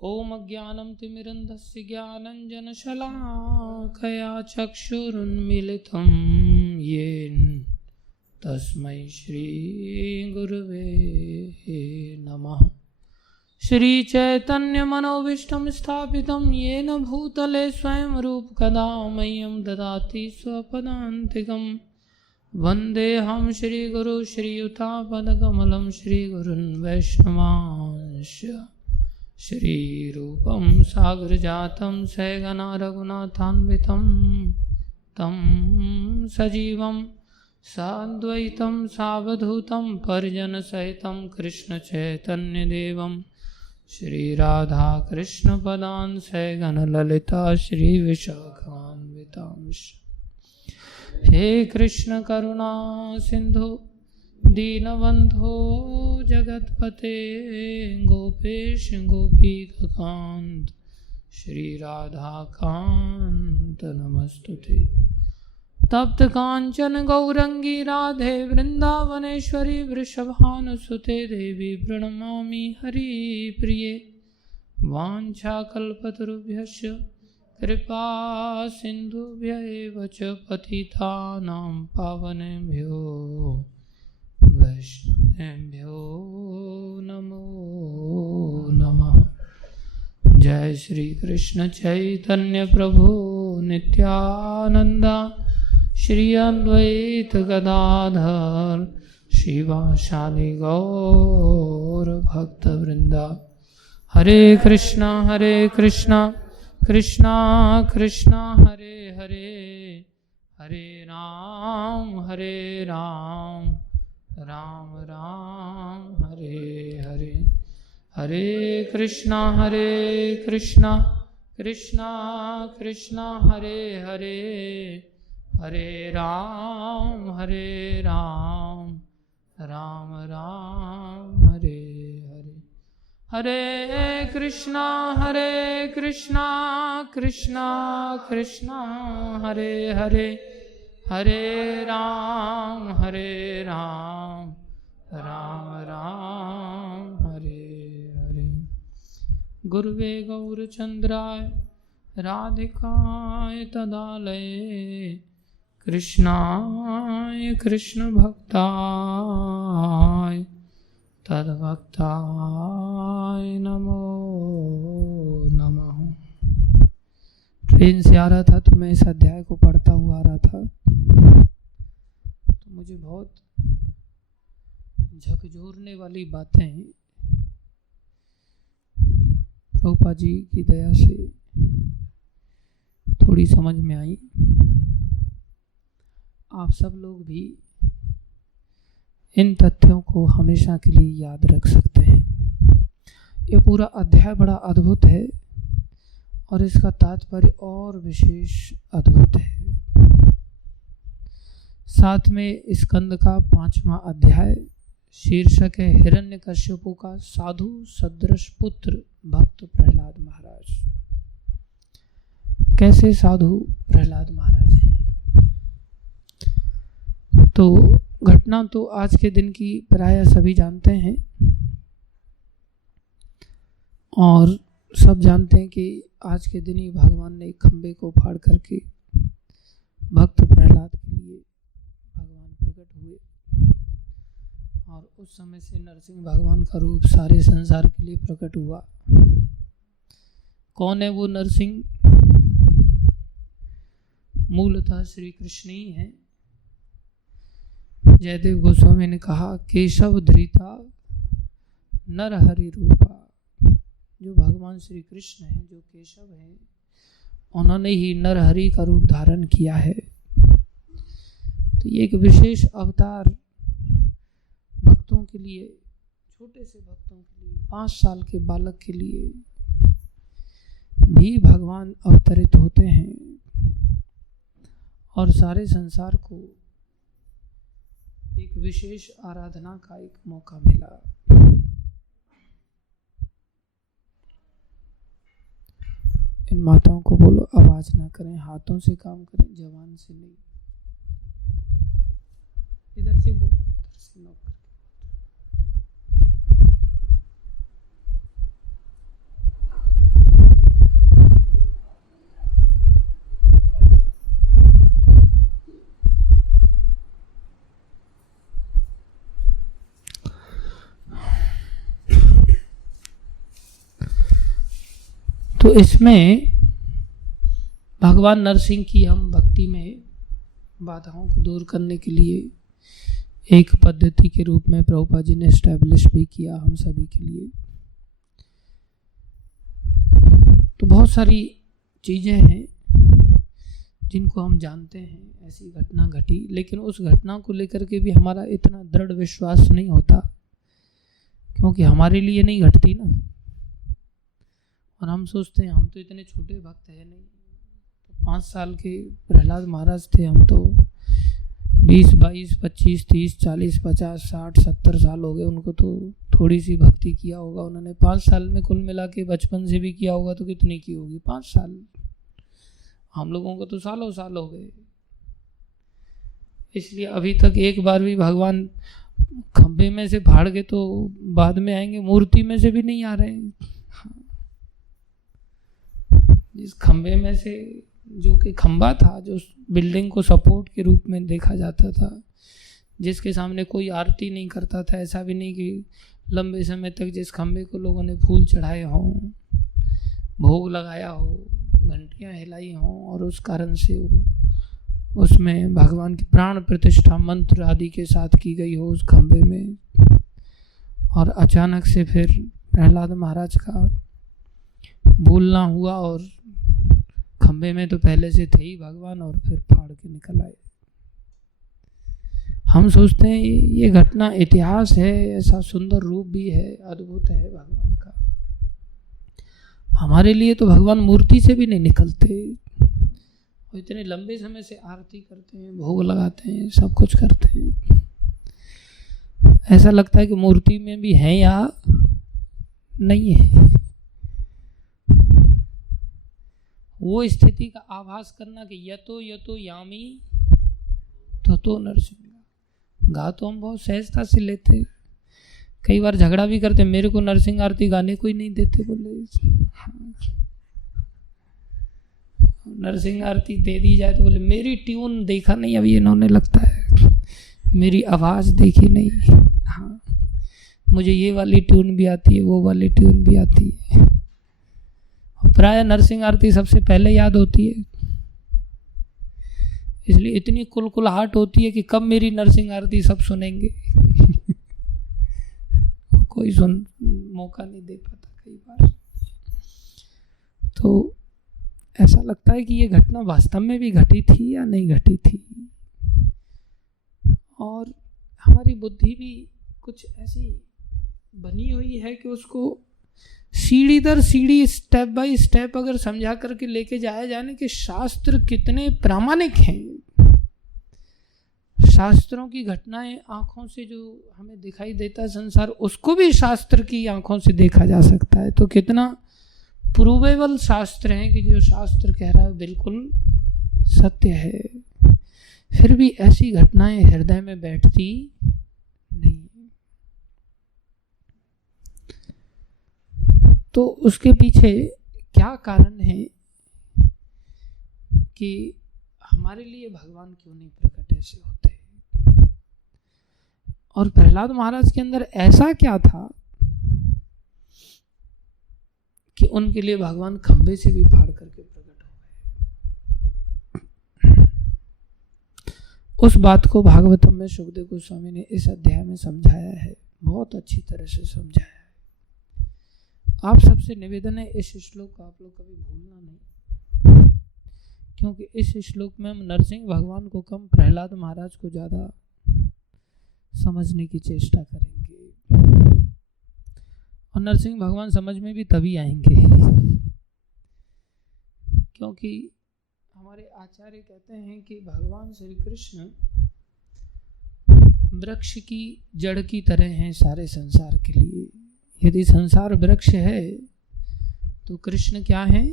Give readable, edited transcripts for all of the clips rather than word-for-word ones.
ओम अज्ञानं तिमिरन्धस्य ज्ञानञ्जनशलाकया चक्षुरुन्मीलितं येन तस्मै श्रीगुरवे नमः। श्रीचैतन्यमनोभीष्टं स्थापितं येन भूतले स्वयं रूपकदा मह्यं ददाति स्वपदान्तिकं। वन्देऽहं श्रीगुरु श्रीयुतापदकमलं श्रीगुरुन् वैष्णवांश्च श्रीरूपं सागरजातं सहगना रघुनाथान्वितं तं सजीवं साद्वैतं सावधूतं परिजनसहितं कृष्णचैतन्यदेवं श्रीराधाकृष्णपदान् सहगणललिता श्रीविशाखान्वितांश्च। हे कृष्ण करुणा सिंधु दीनबंधो जगतपते गोपेश गोपीकांत श्री राधाकांत नमस्तुते। तप्त कांचन गौरंगी राधे वृंदावनेश्वरी वृषभानुसुते देवी प्रणमामि हरिप्रिये। वाञ्छाकल्पतरुभ्यश्च कृपा सिंधुभ्य एव च पतितानां पावनेभ्यो वैष्णवेभ्यो नमो नमः। जय श्री कृष्ण चैतन्य प्रभु नित्यानंद श्री अद्वैत गदाधर शिवासादि गौर भक्त वृंदा। हरे कृष्णा कृष्णा कृष्णा हरे हरे हरे राम राम राम हरे हरे। हरे कृष्णा कृष्णा कृष्णा हरे हरे हरे राम राम राम हरे हरे। हरे कृष्णा कृष्णा हरे हरे हरे राम राम राम हरे हरे। गुरुवे गौरचंद्राय राधिकाय तदालये कृष्णाय कृष्ण भक्ताय तद्भक्ताय नमो नमः। ट्रेन से आ रहा था तो मैं इस अध्याय को पढ़ता हुआ आ रहा था तो मुझे बहुत झकझोरने वाली बातें प्रभुपाद जी की दया से थोड़ी समझ में आई। आप सब लोग भी इन तथ्यों को हमेशा के लिए याद रख सकते हैं। ये पूरा अध्याय बड़ा अद्भुत है और इसका तात्पर्य और विशेष अद्भुत है। साथ में स्कंद का 5वां अध्याय शीर्षक है हिरण्यकश्यपु का साधु सदृश पुत्र भक्त प्रहलाद महाराज। कैसे साधु प्रहलाद महाराज हैं? तो घटना तो आज के दिन की प्रायः सभी जानते हैं और सब जानते हैं कि आज के दिन ही भगवान ने खंबे को फाड़ करके भक्त प्रहलाद के लिए भगवान प्रकट हुए और उस समय से नरसिंह भगवान का रूप सारे संसार के लिए प्रकट हुआ। कौन है वो नरसिंह? मूलतः श्री कृष्ण ही हैं। जयदेव गोस्वामी ने कहा केशव धृता नरहरि रूपा। जो भगवान श्री कृष्ण हैं, जो केशव हैं, उन्होंने ही नरहरि का रूप धारण किया है। तो ये एक विशेष अवतार भक्तों के लिए, छोटे से भक्तों के लिए, 5 साल के बालक के लिए भी भगवान अवतरित होते हैं और सारे संसार को एक विशेष आराधना का एक मौका मिला। इन माताओं को बोलो आवाज ना करें, हाथों से काम करें, जबान से नहीं। इधर से बोलो, इधर से नॉक करके। तो इसमें भगवान नरसिंह की हम भक्ति में बाधाओं को दूर करने के लिए एक पद्धति के रूप में प्रभुपाद जी ने एस्टैब्लिश भी किया हम सभी के लिए। तो बहुत सारी चीज़ें हैं जिनको हम जानते हैं, ऐसी घटना घटी, लेकिन उस घटना को लेकर के भी हमारा इतना दृढ़ विश्वास नहीं होता, क्योंकि हमारे लिए नहीं घटती ना। और हम सोचते हैं हम तो इतने छोटे भक्त हैं नहीं, तो 5 साल के प्रहलाद महाराज थे, हम तो 20, 22, 25, 30, 40, 50, 60, 70 साल हो गए, उनको तो थोड़ी सी भक्ति किया होगा उन्होंने। 5 साल में कुल मिला के बचपन से भी किया होगा तो कितनी की होगी? 5 साल। हम लोगों को तो सालों साल हो गए। इसलिए अभी तक एक बार भी भगवान खंभे में से फाड़ के तो बाद में आएंगे, मूर्ति में से भी नहीं आ रहे हैं। जिस खंभे में से, जो कि खंभा था, जो बिल्डिंग को सपोर्ट के रूप में देखा जाता था, जिसके सामने कोई आरती नहीं करता था, ऐसा भी नहीं कि लंबे समय तक जिस खंभे को लोगों ने फूल चढ़ाए हों, भोग लगाया हो, घंटियां हिलाई हों, और उस कारण से उसमें भगवान की प्राण प्रतिष्ठा मंत्र आदि के साथ की गई हो उस खंभे में, और अचानक से फिर प्रहलाद महाराज का बोलना हुआ, और खंभे में तो पहले से थे ही भगवान, और फिर फाड़ के निकल आए। हम सोचते हैं ये घटना इतिहास है, ऐसा सुंदर रूप भी है, अद्भुत है भगवान का। हमारे लिए तो भगवान मूर्ति से भी नहीं निकलते, और इतने लंबे समय से आरती करते हैं, भोग लगाते हैं, सब कुछ करते हैं। ऐसा लगता है कि मूर्ति में भी है या नहीं है। वो स्थिति का आभास करना कि यतो यतो यामी ततो नरसिंह। गा तो हम बहुत सहजता से लेते, कई बार झगड़ा भी करते, मेरे को नरसिंह आरती गाने को ही नहीं देते, बोले नरसिंह आरती दे दी जाए तो बोले मेरी ट्यून देखा नहीं अभी इन्होंने, लगता है मेरी आवाज़ देखी नहीं। हाँ, मुझे ये वाली ट्यून भी आती है, वो वाली ट्यून भी आती है। और प्राय नरसिंह आरती सबसे पहले याद होती है, इसलिए इतनी कुलकुलाहट होती है कि कब मेरी नरसिंह आरती सब सुनेंगे। कोई मौका नहीं दे पाता कई बार। तो ऐसा लगता है कि ये घटना वास्तव में भी घटी थी या नहीं घटी थी, और हमारी बुद्धि भी कुछ ऐसी बनी हुई है कि उसको सीढ़ी दर सीढ़ी, स्टेप बाय स्टेप अगर समझा करके लेके जाया जाए कि शास्त्र कितने प्रामाणिक हैं। शास्त्रों की घटनाएं आंखों से जो हमें दिखाई देता है संसार, उसको भी शास्त्र की आंखों से देखा जा सकता है। तो कितना प्रूवेबल शास्त्र है कि जो शास्त्र कह रहा है बिल्कुल सत्य है। फिर भी ऐसी घटनाएं हृदय में बैठती नहीं। तो उसके पीछे क्या कारण है कि हमारे लिए भगवान क्यों नहीं प्रकट ऐसे होते, और प्रहलाद महाराज के अंदर ऐसा क्या था कि उनके लिए भगवान खंभे से भी फाड़ करके प्रकट हो गए। उस बात को भागवतम में सुखदेव गोस्वामी ने इस अध्याय में समझाया है, बहुत अच्छी तरह से समझाया है। आप सबसे निवेदन है इस श्लोक को आप लोग कभी भूलना नहीं, क्योंकि इस श्लोक में हम नरसिंह भगवान को कम, प्रहलाद महाराज को ज़्यादा समझने की चेष्टा करेंगे। और नरसिंह भगवान समझ में भी तभी आएंगे क्योंकि हमारे आचार्य कहते हैं कि भगवान श्री कृष्ण वृक्ष की जड़ की तरह हैं सारे संसार के लिए। यदि संसार वृक्ष है तो कृष्ण क्या है?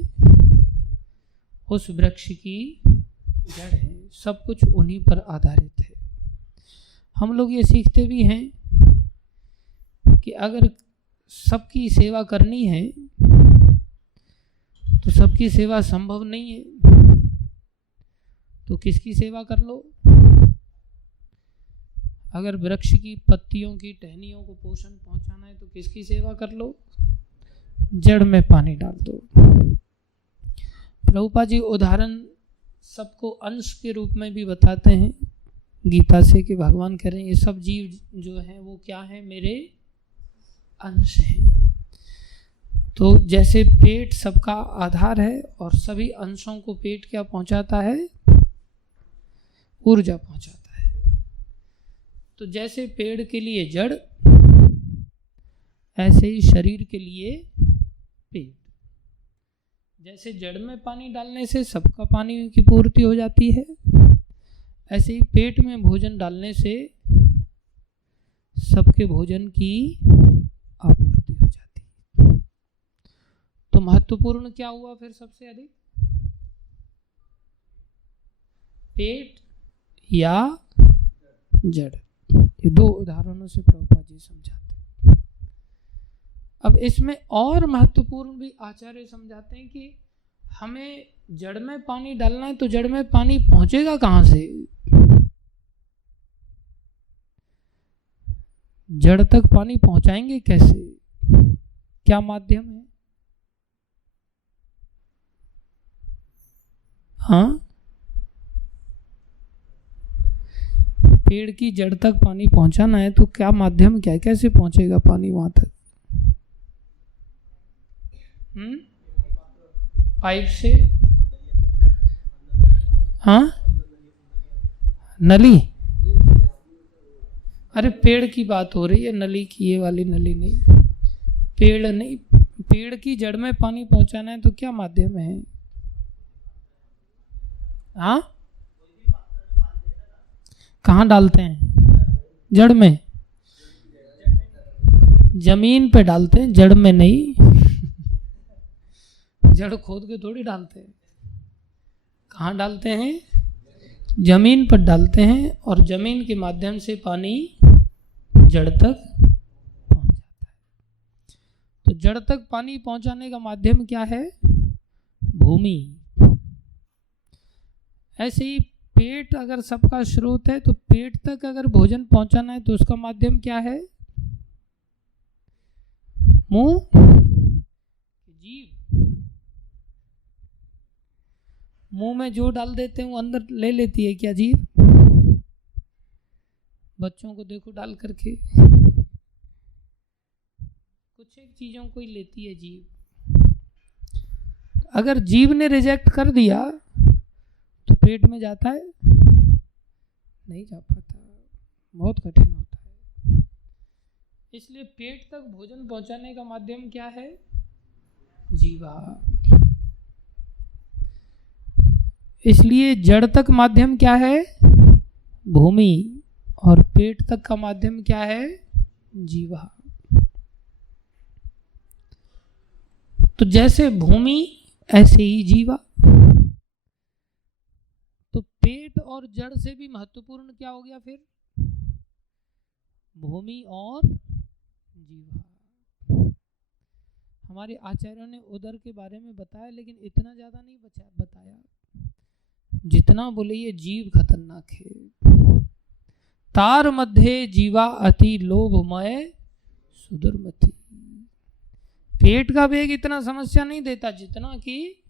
उस वृक्ष की जड़ है, सब कुछ उन्हीं पर आधारित है। हम लोग ये सीखते भी हैं कि अगर सबकी सेवा करनी है तो सबकी सेवा संभव नहीं है, तो किसकी सेवा कर लो? अगर वृक्ष की पत्तियों की टहनियों को पोषण पहुंचाना है तो किसकी सेवा कर लो? जड़ में पानी डाल दो। प्रभुपाद जी उदाहरण सबको अंश के रूप में भी बताते हैं गीता से, कि भगवान कह रहे हैं ये सब जीव जो हैं वो क्या है, मेरे अंश हैं। तो जैसे पेट सबका आधार है और सभी अंशों को पेट क्या पहुंचाता है, ऊर्जा पहुंचाता है। तो जैसे पेड़ के लिए जड़, ऐसे ही शरीर के लिए पेट। जैसे जड़ में पानी डालने से सबका पानी की पूर्ति हो जाती है, ऐसे ही पेट में भोजन डालने से सबके भोजन की आपूर्ति हो जाती है। तो महत्वपूर्ण क्या हुआ फिर सबसे अधिक, पेट या जड़? ये दो उदाहरणों से प्रभुपाद जी समझाते हैं। अब इसमें और महत्वपूर्ण भी आचार्य समझाते हैं कि हमें जड़ में पानी डालना है, तो जड़ में पानी पहुंचेगा कहां से? जड़ तक पानी पहुंचाएंगे कैसे? क्या माध्यम है? हाँ, पेड़ की जड़ तक पानी पहुंचाना है तो क्या माध्यम, क्या, कैसे पहुंचेगा पानी वहां तक? पाइप से? हाँ, नली? अरे पेड़ की बात हो रही है, नली की, ये वाली नली नहीं, पेड़ नहीं। पेड़ की जड़ में पानी पहुंचाना है तो क्या माध्यम है? हाँ, कहाँ डालते हैं? जड़ में, जमीन पे डालते हैं, जड़ में नहीं। जड़ खोद के थोड़ी डालते हैं। कहाँ डालते हैं? जमीन पर डालते हैं, और जमीन के माध्यम से पानी जड़ तक पहुंच जाता है। तो जड़ तक पानी पहुंचाने का माध्यम क्या है? भूमि। ऐसे ही पेट अगर सबका स्रोत है, तो पेट तक अगर भोजन पहुंचाना है तो उसका माध्यम क्या है? मुंह, जीभ। मुंह में जो डाल देते हैं वो अंदर ले लेती है क्या जीभ? बच्चों को देखो डाल करके, कुछ एक चीजों को ही लेती है जीभ। अगर जीभ ने रिजेक्ट कर दिया तो पेट में जाता है? नहीं जा पाता, बहुत कठिन होता है। इसलिए पेट तक भोजन पहुंचाने का माध्यम क्या है? जीवा। इसलिए जड़ तक माध्यम क्या है? भूमि। और पेट तक का माध्यम क्या है? जीवा। तो जैसे भूमि ऐसे ही जीवा। तो पेट और जड़ से भी महत्वपूर्ण क्या हो गया फिर? भूमि और जीवा। हमारे आचार्यों ने उदर के बारे में बताया, लेकिन इतना ज्यादा नहीं बताया जितना बोले ये जीव खतरनाक है। तार मध्य जीवा अति लोभमय सुदुर्मति। पेट का वेग इतना समस्या नहीं देता जितना कि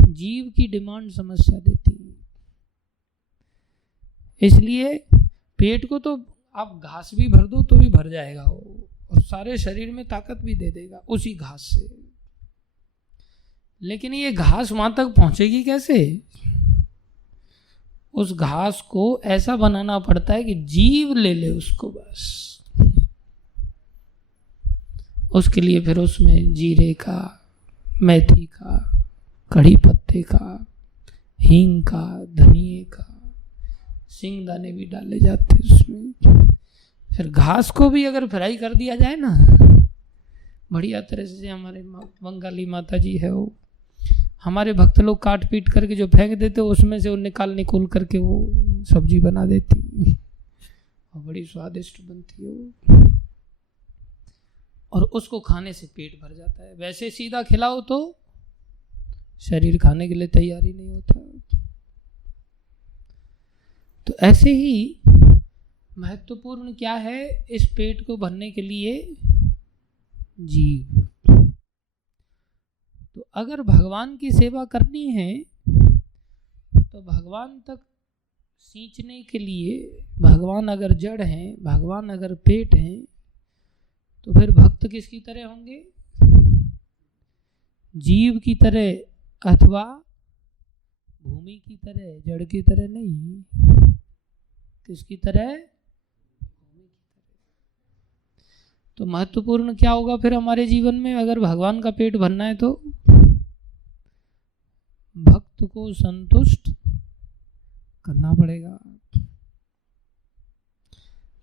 जीव की डिमांड समस्या देती है। इसलिए पेट को तो आप घास भी भर दो तो भी भर जाएगा वो, और सारे शरीर में ताकत भी दे देगा उसी घास से। लेकिन ये घास वहां तक पहुंचेगी कैसे? उस घास को ऐसा बनाना पड़ता है कि जीव ले ले उसको बस। उसके लिए फिर उसमें जीरे का, मेथी का, कड़ी पत्ते का, हींग का, धनिए का, सिंगदाने भी डाले जाते हैं उसमें। फिर घास को भी अगर फ्राई कर दिया जाए ना बढ़िया तरह से, हमारे बंगाली माता जी है वो, हमारे भक्त लोग काट पीट करके जो फेंक देते उसमें से वो निकाल करके वो सब्जी बना देती और बड़ी स्वादिष्ट बनती है वो, और उसको खाने से पेट भर जाता है। वैसे सीधा खिलाओ तो शरीर खाने के लिए तैयार ही नहीं होता। तो ऐसे ही महत्वपूर्ण क्या है इस पेट को भरने के लिए? जीव। तो अगर भगवान की सेवा करनी है तो भगवान तक सींचने के लिए, भगवान अगर जड़ हैं, भगवान अगर पेट हैं, तो फिर भक्त किसकी तरह होंगे? जीव की तरह अथवा भूमि की तरह, जड़ की तरह नहीं। किसकी तरह? भूमि की तरह। तो महत्वपूर्ण क्या होगा फिर हमारे जीवन में? अगर भगवान का पेट भरना है तो भक्त को संतुष्ट करना पड़ेगा।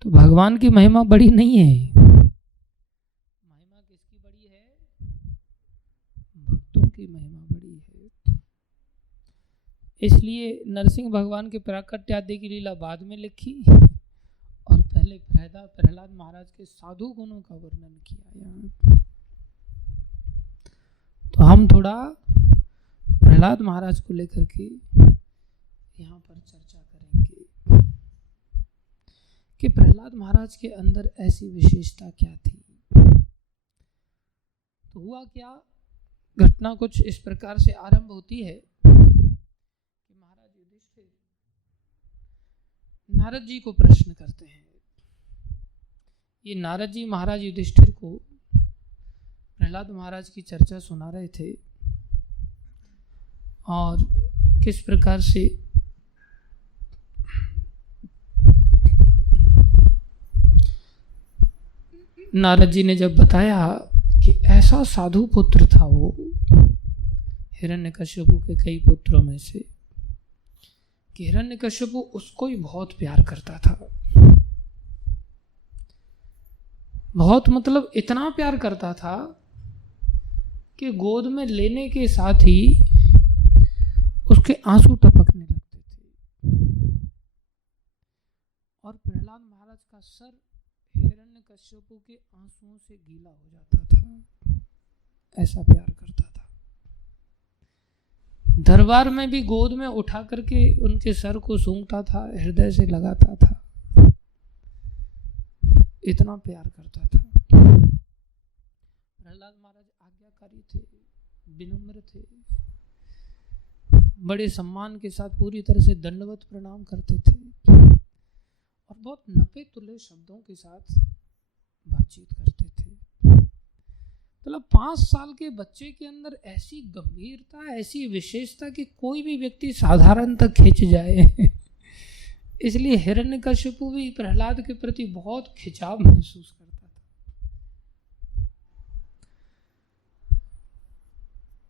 तो भगवान की महिमा बड़ी नहीं है, महिमा किसकी बड़ी है? भक्तों की महिमा बड़ी है। इसलिए नरसिंह भगवान के प्राकट्य आदि की लीला बाद में लिखी और पहले प्रहलाद महाराज के साधु गुणों का वर्णन किया यहाँ। तो हम थोड़ा प्रहलाद महाराज को लेकर के यहाँ पर चर्चा करेंगे कि प्रहलाद महाराज के अंदर ऐसी विशेषता क्या थी। तो हुआ क्या, घटना कुछ इस प्रकार से आरंभ होती है कि महाराज युधिष्ठिर नारद जी को प्रश्न करते हैं। ये नारद जी महाराज युधिष्ठिर को प्रहलाद महाराज की चर्चा सुना रहे थे और किस प्रकार से नारद जी ने जब बताया कि ऐसा साधु पुत्र था वो हिरण्यकश्यपु के कई पुत्रों में से, कि हिरण्यकश्यपु उसको ही बहुत प्यार करता था। बहुत मतलब इतना प्यार करता था कि गोद में लेने के साथ ही उसके आंसू टपकने लगते थे और प्रहलाद महाराज का सर हिरण्यकश्यपु के आंसुओं से गीला हो जाता था। ऐसा प्यार करता था। दरबार में भी गोद में उठा करके उनके सर को सूंघता था, हृदय से लगाता था, इतना प्यार करता था। प्रहलाद महाराज आज्ञाकारी थे, विनम्र थे, बड़े सम्मान के साथ पूरी तरह से दंडवत प्रणाम करते थे और बहुत नपे तुले शब्दों के साथ बातचीत करते थे। मतलब 5 साल के बच्चे के अंदर ऐसी गंभीरता, ऐसी विशेषता कि कोई भी व्यक्ति साधारण तक खिंच जाए। इसलिए हिरण्यकश्यपु भी प्रहलाद के प्रति बहुत खिंचाव महसूस करता था।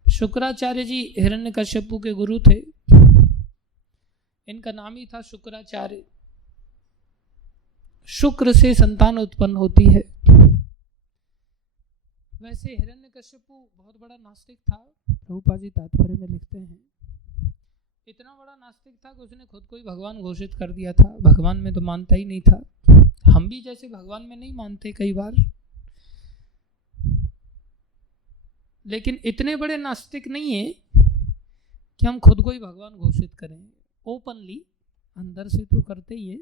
शुक्राचार्य जी हिरण्यकश्यपु के गुरु थे। इनका नाम ही था शुक्राचार्य। शुक्र से संतान उत्पन्न होती है। वैसे हिरण्यकश्यपु बहुत बड़ा नास्तिक था। प्रभुपाद जी तात्पर्य में लिखते हैं, इतना बड़ा नास्तिक था कि उसने खुद को ही भगवान घोषित कर दिया था। भगवान में तो मानता ही नहीं था। हम भी जैसे भगवान में नहीं मानते कई बार, लेकिन इतने बड़े नास्तिक नहीं है कि हम खुद को ही भगवान घोषित करें। ओपनली, अंदर से तो करते ही है,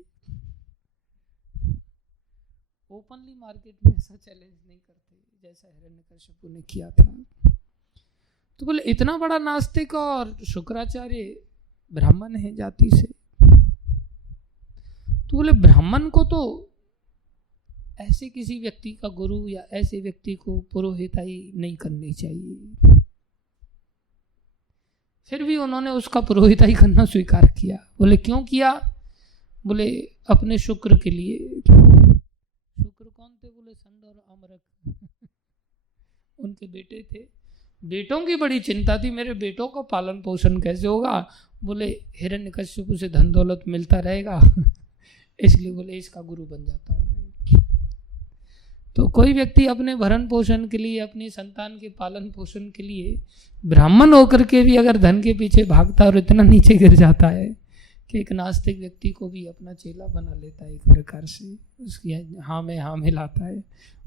ओपनली मार्केट में ऐसा चैलेंज नहीं करते जैसा हिरण्यकश्यपु ने किया था। तो बोले इतना बड़ा नास्तिक और शुक्राचार्य ब्राह्मण है जाति से, तो बोले ब्राह्मण को तो ऐसे किसी व्यक्ति का गुरु या ऐसे व्यक्ति को पुरोहिताई नहीं करनी चाहिए। फिर भी उन्होंने उसका पुरोहिताई करना स्वीकार किया। बोले क्यों किया? बोले अपने शुक्र के लिए। शुक्र कौन थे? बोले संड और अमरक। उनके बेटे थे। बेटों की बड़ी चिंता थी, मेरे बेटों का पालन पोषण कैसे होगा। बोले हिरण्यकश्यपु से धन दौलत मिलता रहेगा, इसलिए बोले इसका गुरु बन जाता हूँ। तो कोई व्यक्ति अपने भरण पोषण के लिए, अपनी संतान के पालन पोषण के लिए ब्राह्मण होकर के भी अगर धन के पीछे भागता और इतना नीचे गिर जाता है कि एक नास्तिक व्यक्ति को भी अपना चेला बना लेता है, एक प्रकार से उसकी हाँ में हाँ मिलाता है,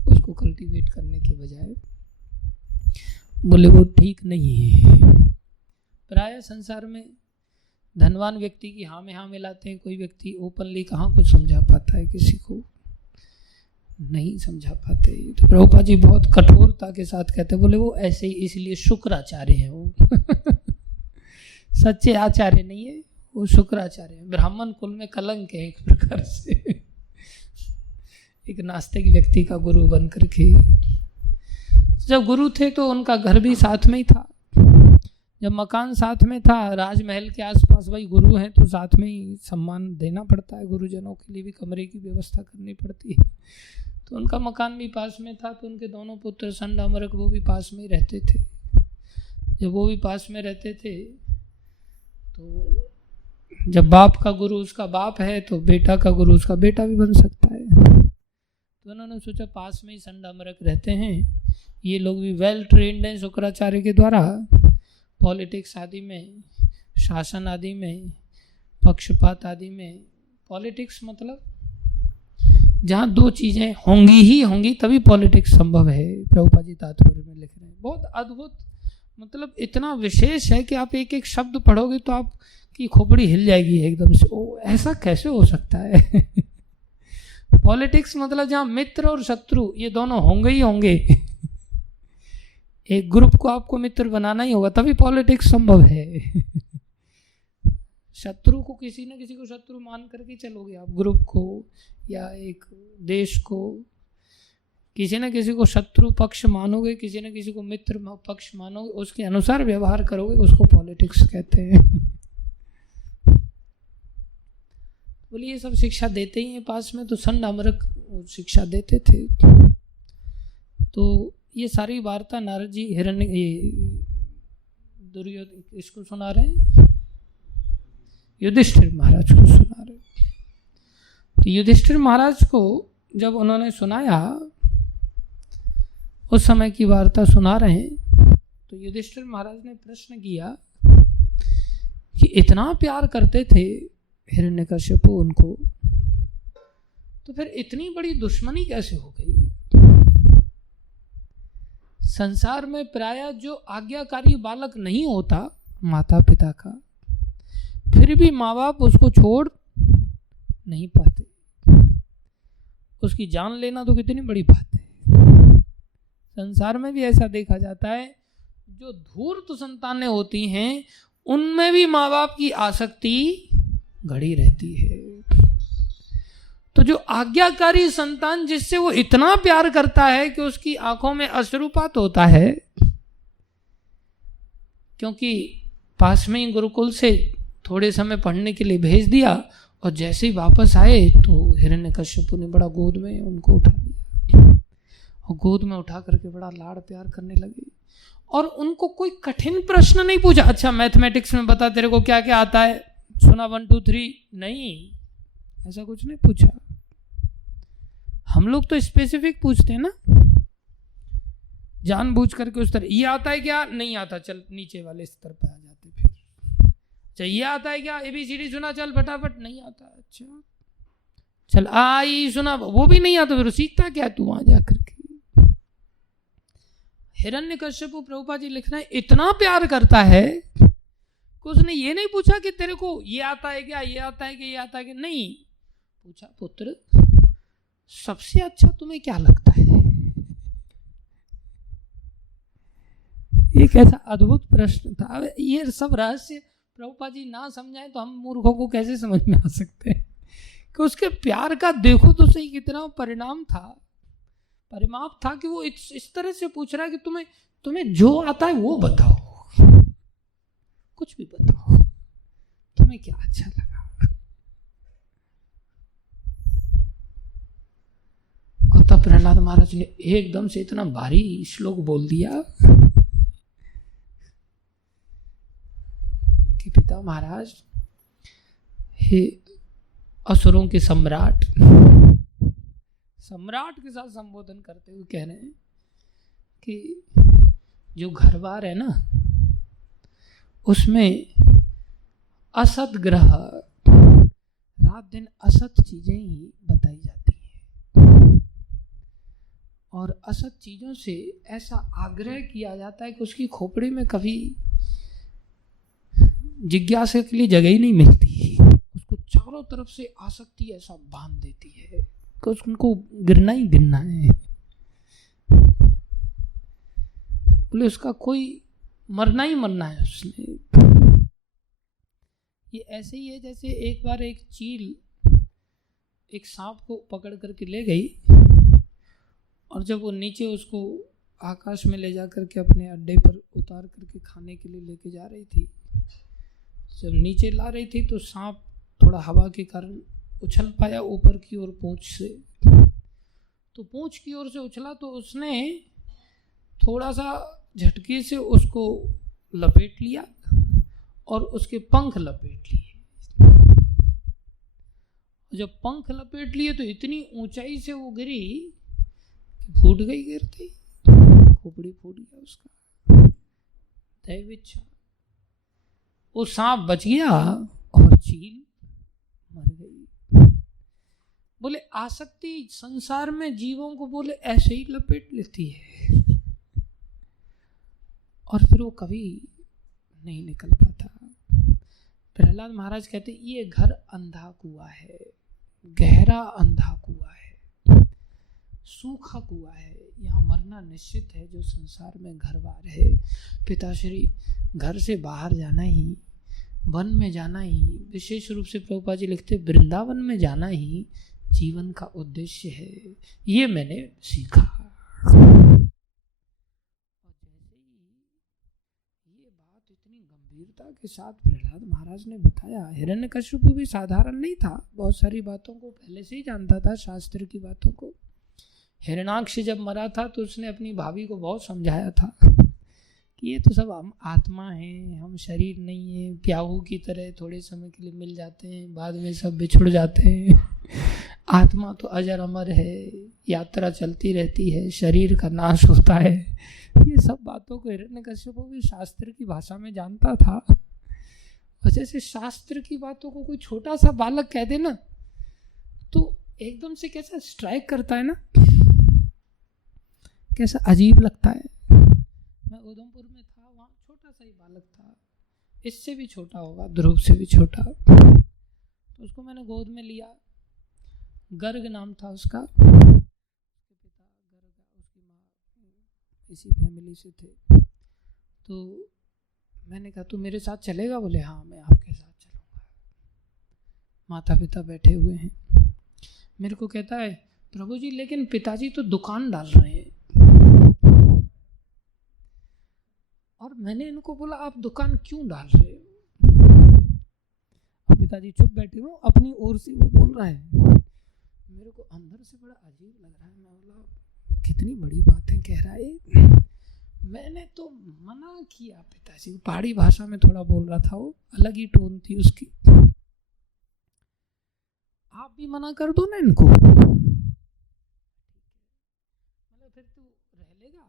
उसको कल्टीवेट करने के बजाय। बोले वो ठीक नहीं है। प्राय संसार में धनवान व्यक्ति की हाँ में हाँ मिलाते हैं। कोई व्यक्ति ओपनली कहाँ कुछ समझा पाता है किसी को। नहीं समझा पाते। तो प्रभुपाद जी बहुत कठोरता के साथ कहते, बोले वो ऐसे ही इसलिए शुक्राचार्य है वो सच्चे आचार्य नहीं है, वो शुक्राचार्य है। ब्राह्मण कुल में कलंक है एक प्रकार से एक नास्तिक व्यक्ति का गुरु बन करके। जब गुरु थे तो उनका घर भी साथ में ही था, जब मकान साथ में था, राजमहल के आसपास, भाई गुरु हैं तो साथ में ही सम्मान देना पड़ता है, गुरुजनों के लिए भी कमरे की व्यवस्था करनी पड़ती है। तो उनका मकान भी पास में था, तो उनके दोनों पुत्र संड अमरक वो भी पास में ही रहते थे। जब वो भी पास में रहते थे तो जब बाप का गुरु उसका बाप है तो बेटा का गुरु उसका बेटा भी बन सकता है। तो उन्होंने सोचा पास में ही संड अमरक रहते हैं, ये लोग भी वेल ट्रेंड हैं शुक्राचार्य के द्वारा, पॉलिटिक्स आदि में, शासन आदि में, पक्षपात आदि में। पॉलिटिक्स मतलब जहाँ दो चीज़ें होंगी ही होंगी तभी पॉलिटिक्स संभव है, प्रभुपाद जी तात्पर्य में लिख रहे हैं। बहुत अद्भुत, मतलब इतना विशेष है कि आप एक एक शब्द पढ़ोगे तो आपकी खोपड़ी हिल जाएगी एकदम से, ओ ऐसा कैसे हो सकता है पॉलिटिक्स मतलब जहाँ मित्र और शत्रु ये दोनों होंगे ही होंगे एक ग्रुप को आपको मित्र बनाना ही होगा तभी पॉलिटिक्स संभव है शत्रु को किसी न किसी को शत्रु मान करके चलोगे आप, ग्रुप को या एक देश को, किसी न किसी को शत्रु पक्ष मानोगे, किसी न किसी को मित्र पक्ष मानोगे, उसके अनुसार व्यवहार करोगे, उसको पॉलिटिक्स कहते हैं बोलिए ये सब शिक्षा देते ही हैं पास में, तो संड अमरक शिक्षा देते थे। तो ये सारी वार्ता नारद जी दुर्योधन इसको सुना रहे हैं, युधिष्ठिर महाराज को सुना रहे। तो युधिष्ठिर महाराज को जब उन्होंने सुनाया, उस समय की वार्ता सुना रहे हैं, तो युधिष्ठिर महाराज ने प्रश्न किया कि इतना प्यार करते थे हिरण्यकश्यप उनको, तो फिर इतनी बड़ी दुश्मनी कैसे हो गई? संसार में प्रायः जो आज्ञाकारी बालक नहीं होता माता पिता का, फिर भी माँ बाप उसको छोड़ नहीं पाते, उसकी जान लेना तो कितनी बड़ी बात है। संसार में भी ऐसा देखा जाता है, जो धूर्त संतानें होती हैं उनमें भी माँ बाप की आसक्ति घड़ी रहती है। तो जो आज्ञाकारी संतान जिससे वो इतना प्यार करता है कि उसकी आंखों में अश्रुपात होता है, क्योंकि पास में ही गुरुकुल से थोड़े समय पढ़ने के लिए भेज दिया और जैसे ही वापस आए तो हिरण्यकश्यप ने बड़ा गोद में उनको उठा लिया और गोद में उठा करके बड़ा लाड़ प्यार करने लगे। और उनको कोई कठिन प्रश्न नहीं पूछा, अच्छा मैथमेटिक्स में बता तेरे को क्या क्या आता है, सुना 1 2 3, नहीं, ऐसा कुछ नहीं पूछा। हम लोग तो स्पेसिफिक पूछते हैं ना, जानबूझ करके उस तरह, ये आता है क्या, नहीं आता, चल नीचे वाले स्तर पर आ जाते। फिर अच्छा ये आता है क्या, ABCD सुना, चल फटाफट, नहीं आता, अच्छा चल आई सुना, वो भी नहीं आता, फिर सीखता क्या तू वहां जाकर के। हिरण्यकश्यप प्रभुपाद जी लिख रहे हैं इतना प्यार करता है कि उसने ये नहीं पूछा कि तेरे को ये आता है क्या, ये आता है कि ये आता है कि, नहीं पूछा पुत्र सबसे अच्छा तुम्हें क्या लगता है। एक ऐसा अद्भुत प्रश्न था। ये सब रहस्य प्रभुपाद जी ना समझाएं तो हम मूर्खों को कैसे समझ में आ सकते हैं कि उसके प्यार का देखो तो सही कितना परिणाम था, परिमाप था कि वो इस तरह से पूछ रहा है कि तुम्हें जो आता है वो बताओ, कुछ भी बताओ, तुम्हें क्या अच्छा लगा। और तब प्रहलाद महाराज ने एकदम से इतना भारी श्लोक बोल दिया कि पिता महाराज, हे असुरों के सम्राट के साथ संबोधन करते हुए कह रहे हैं कि जो घर बार है ना उसमें असत ग्रह, रात दिन असत चीजें ही बताई जाती हैं और असत चीजों से ऐसा आग्रह किया जाता है कि उसकी खोपड़ी में कभी जिज्ञासा के लिए जगह ही नहीं मिलती, उसको चारों तरफ से आसक्ति ऐसा बांध देती है। उनको गिरना ही गिरना है। बोले उसका कोई मरना ही मरना है उसने। ये ऐसे ही है जैसे एक बार एक चील एक सांप को पकड़ करके ले गई, और जब वो नीचे उसको आकाश में ले जा करके अपने अड्डे पर उतार करके खाने के लिए लेके जा रही थी, जब नीचे ला रही थी तो सांप थोड़ा हवा के कारण उछल पाया ऊपर की ओर पूंछ से। तो पूंछ की ओर से उछला तो उसने थोड़ा सा झटके से उसको लपेट लिया और उसके पंख लपेट लिए। जब पंख लपेट लिए तो इतनी ऊंचाई से वो गिरी कि फूट गई, गिरती खोपड़ी फूट गया उसका। दैविच्छा वो सांप बच गया और चील मर गई। बोले आसक्ति संसार में जीवों को बोले ऐसे ही लपेट लेती है और फिर वो कभी नहीं निकल पाता। प्रहलाद महाराज कहते ये घर अंधा कुआं है, गहरा अंधा कुआं है, सूखा कुआं है, यहाँ मरना निश्चित है जो संसार में घर बार है। पिताश्री घर से बाहर जाना ही, वन में जाना ही, विशेष रूप से प्रभुपाद जी लिखते वृंदावन में जाना ही जीवन का उद्देश्य है, ये मैंने सीखा। और जैसे ही ये बात इतनी गंभीरता के साथ प्रहलाद महाराज ने बताया, हिरण्यकश्यप भी साधारण नहीं था, बहुत सारी बातों को पहले से ही जानता था, शास्त्र की बातों को। हिरण्याक्ष जब मरा था तो उसने अपनी भाभी को बहुत समझाया था कि ये तो सब हम आत्मा हैं, हम शरीर नहीं है, प्याऊ की तरह थोड़े समय के लिए मिल जाते हैं, बाद में सब बिछुड़ जाते हैं। आत्मा तो अजर अमर है, यात्रा चलती रहती है, शरीर का नाश होता है। ये सब बातों को हिरण्यकश्यप भी शास्त्र की भाषा में जानता था। और जैसे शास्त्र की बातों को कोई छोटा सा बालक कह दे ना तो एकदम से कैसा स्ट्राइक करता है ना, कैसा अजीब लगता है। मैं उधमपुर में था, वहाँ छोटा सा ही बालक था, इससे भी छोटा होगा, ध्रुव से भी छोटा। तो उसको मैंने गोद में लिया, गर्ग नाम था उसका, उसके पिता गर्ग, उसकी माँ इसी फैमिली से थे। तो मैंने कहा तू मेरे साथ चलेगा? बोले हाँ मैं आपके साथ चलूँगा। माता पिता बैठे हुए हैं, मेरे को कहता है प्रभु जी लेकिन पिताजी तो दुकान डाल रहे हैं। और मैंने इनको बोला आप दुकान क्यों डाल रहे हो? और पिताजी चुप बैठे हो, अपनी ओर से वो बोल रहा है। मेरे को अंदर से बड़ा अजीब लग रहा है। मैं बोला कितनी बड़ी बातें कह रहा है। मैंने तो मना किया पिताजी, पहाड़ी भाषा में थोड़ा बोल रहा था, वो अलग ही टोन थी उसकी। आप भी मना कर दो ना इनको, मतलब फिर तू रह लेगा?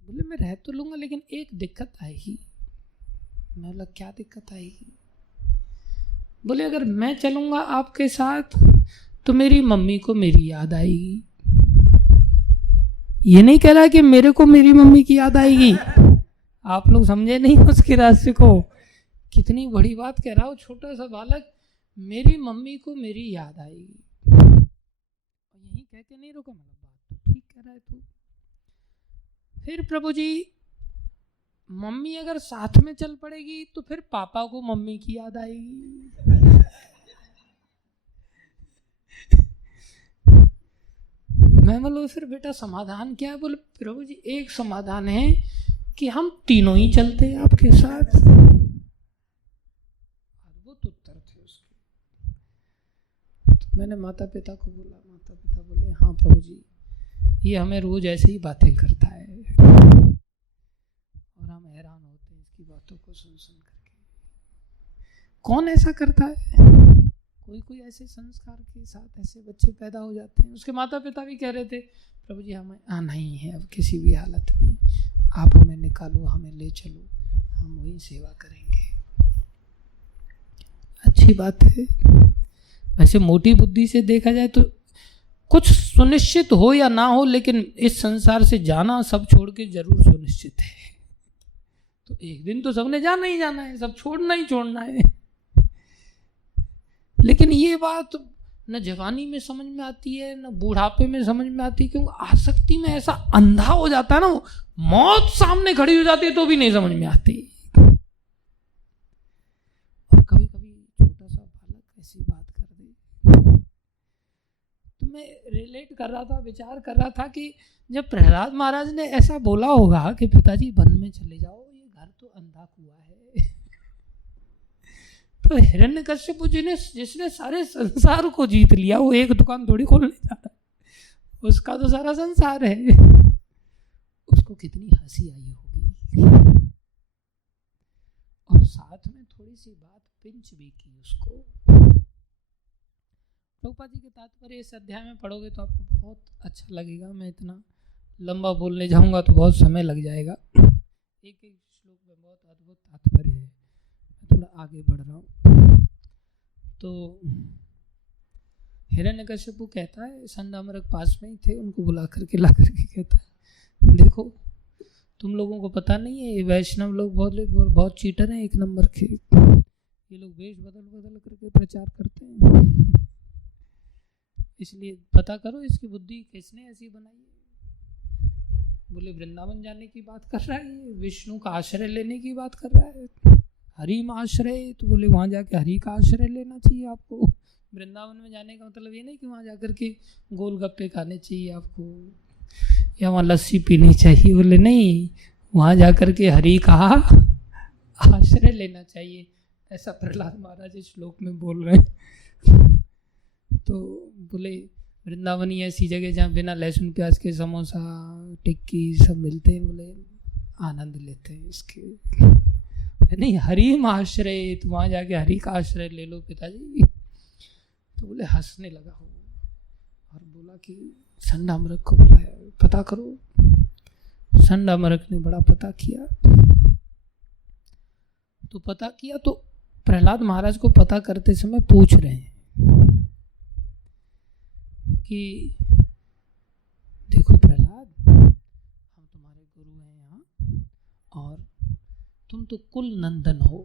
बोले मैं रह तो लूंगा लेकिन एक दिक्कत आएगी। मैं बोला क्या दिक्कत आएगी? बोले अगर मैं चलूंगा आपके साथ तो मेरी मम्मी को मेरी याद आएगी। ये नहीं कह रहा कि मेरे को मेरी मम्मी की याद आएगी, आप लोग समझे नहीं उसके रास्ते को। कितनी बड़ी बात कह रहा हो छोटा सा बालक, मेरी मम्मी को मेरी याद आएगी। यही कह के नहीं रुका, मतलब बात तो ठीक कह रहा है तू। फिर प्रभु जी मम्मी अगर साथ में चल पड़ेगी तो फिर पापा को मम्मी की याद आएगी। मैं बोलो फिर बेटा समाधान क्या है? बोले प्रभु जी एक समाधान है कि हम तीनों ही चलते हैं आपके साथ। अद्भुत उत्तर थे उसके। तो मैंने माता पिता को बोला, माता पिता बोले हाँ प्रभु जी ये हमें रोज ऐसे ही बातें करता है और हम हैरान होते हैं इसकी बातों को सुन सुन करके। कौन ऐसा करता है? कोई ऐसे संस्कार के साथ ऐसे बच्चे पैदा हो जाते हैं। उसके माता पिता भी कह रहे थे प्रभु जी हमें आना ही है अब किसी भी हालत में, आप हमें निकालो, हमें ले चलो, हम वही सेवा करेंगे। अच्छी बात है। वैसे मोटी बुद्धि से देखा जाए तो कुछ सुनिश्चित हो या ना हो, लेकिन इस संसार से जाना सब छोड़ के जरूर सुनिश्चित है। तो एक दिन तो सबने जाना ही जाना है, सब छोड़ना ही छोड़ना है। लेकिन ये बात न जवानी में समझ में आती है, न बूढ़ापे में समझ में आती है, क्योंकि आसक्ति में ऐसा अंधा हो जाता है ना, मौत सामने खड़ी हो जाती है तो भी नहीं समझ में आती। और कभी कभी छोटा सा बालक ऐसी बात कर दे, तो मैं रिलेट कर रहा था, विचार कर रहा था कि जब प्रहलाद महाराज ने ऐसा बोला होगा कि पिताजी वन में चले जाओ, ये घर तो अंधा कुआं है, तो हिरण्यकश्यप जी ने, जिसने सारे संसार को जीत लिया, वो एक दुकान थोड़ी खोलने जा रहा है, उसका तो सारा संसार है, उसको कितनी हंसी आई होगी। और साथ में थोड़ी सी बात पिंच भी की उसको। प्रभुपाद जी के तात्पर्य इस अध्याय में पढ़ोगे तो आपको बहुत अच्छा लगेगा। मैं इतना लंबा बोलने जाऊंगा तो बहुत समय लग जाएगा। एक एक श्लोक में बहुत अद्भुत तात्पर्य है। मैं थोड़ा आगे बढ़ रहा हूँ। तो हिरण्यकश्यप कहता है, संडामरक पास में ही थे, उनको बुला करके ला करके कहता है, देखो तुम लोगों को पता नहीं है, ये वैष्णव लोग बहुत चीटर हैं, एक नंबर के। ये लोग वेश बदल करके प्रचार करते हैं, इसलिए पता करो इसकी बुद्धि किसने ऐसी बनाई है। बोले वृंदावन जाने की बात कर रहा है, विष्णु का आश्रय लेने की बात कर रहा है, हरि में आश्रय, तो बोले वहाँ जाके हरि का आश्रय लेना चाहिए आपको। वृंदावन में जाने का मतलब ये नहीं कि वहाँ जाकर के गोलगप्पे खाने चाहिए आपको या वहाँ लस्सी पीनी चाहिए। बोले नहीं, वहाँ जाकर के हरि का आश्रय लेना चाहिए, ऐसा प्रहलाद महाराज इस श्लोक में बोल रहे हैं। तो बोले वृंदावन ही ऐसी जगह जहाँ बिना लहसुन प्याज के समोसा टिक्की सब मिलते हैं, बोले आनंद लेते हैं इसके। नहीं, हरि में आश्रय, तो वहाँ जाके हरि का आश्रय ले लो पिताजी। तो बोले हंसने लगा हो और बोला कि संडामरक को बुलाया, पता करो। संडामरक ने बड़ा पता किया, तो पता किया तो प्रहलाद महाराज को पता करते समय पूछ रहे हैं कि देखो प्रहलाद, हम तुम्हारे गुरु हैं यहाँ, और तुम तो कुल नंदन हो,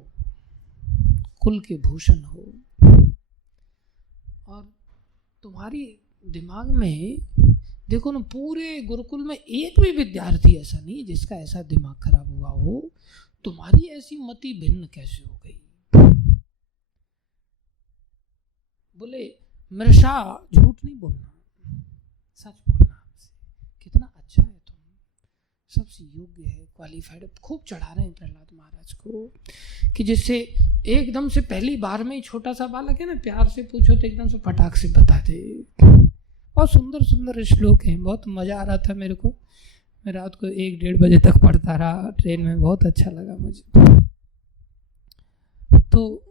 कुल के भूषण हो, और तुम्हारी दिमाग में देखो ना, पूरे गुरुकुल में एक भी विद्यार्थी ऐसा नहीं जिसका ऐसा दिमाग खराब हुआ हो। तुम्हारी ऐसी मति भिन्न कैसे हो गई? बोले मृषा, झूठ नहीं बोलना, सच बोलना। हमसे कितना अच्छा है तुम, सबसे योग्य है, क्वालिफाइड। खूब चढ़ा रहे हैं प्रहलाद महाराज को कि जिससे एकदम से पहली बार में ही छोटा सा बालक है ना, प्यार से पूछो तो एकदम से फटाक से बता दे। बहुत सुंदर सुंदर श्लोक हैं, बहुत मज़ा आ रहा था मेरे को। मैं रात को 1-1:30 बजे तक पढ़ता रहा ट्रेन में, बहुत अच्छा लगा मुझे। तो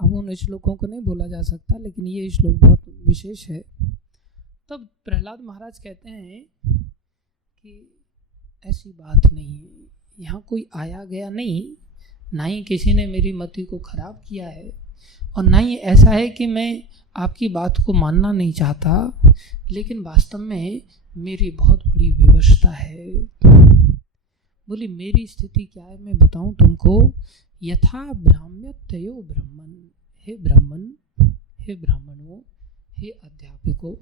अब उन श्लोकों को नहीं बोला जा सकता, लेकिन ये श्लोक बहुत विशेष है। तब प्रहलाद महाराज कहते हैं कि ऐसी बात नहीं है, यहाँ कोई आया गया नहीं, ना ही किसी ने मेरी मति को खराब किया है, और ना ही ऐसा है कि मैं आपकी बात को मानना नहीं चाहता, लेकिन वास्तव में मेरी बहुत बड़ी विवशता है। बोली मेरी स्थिति क्या है मैं बताऊं तुमको। यथा ब्राह्म्यतयो ब्रह्मन, हे ब्राह्मण, हे ब्राह्मणों, हे अध्यापकों।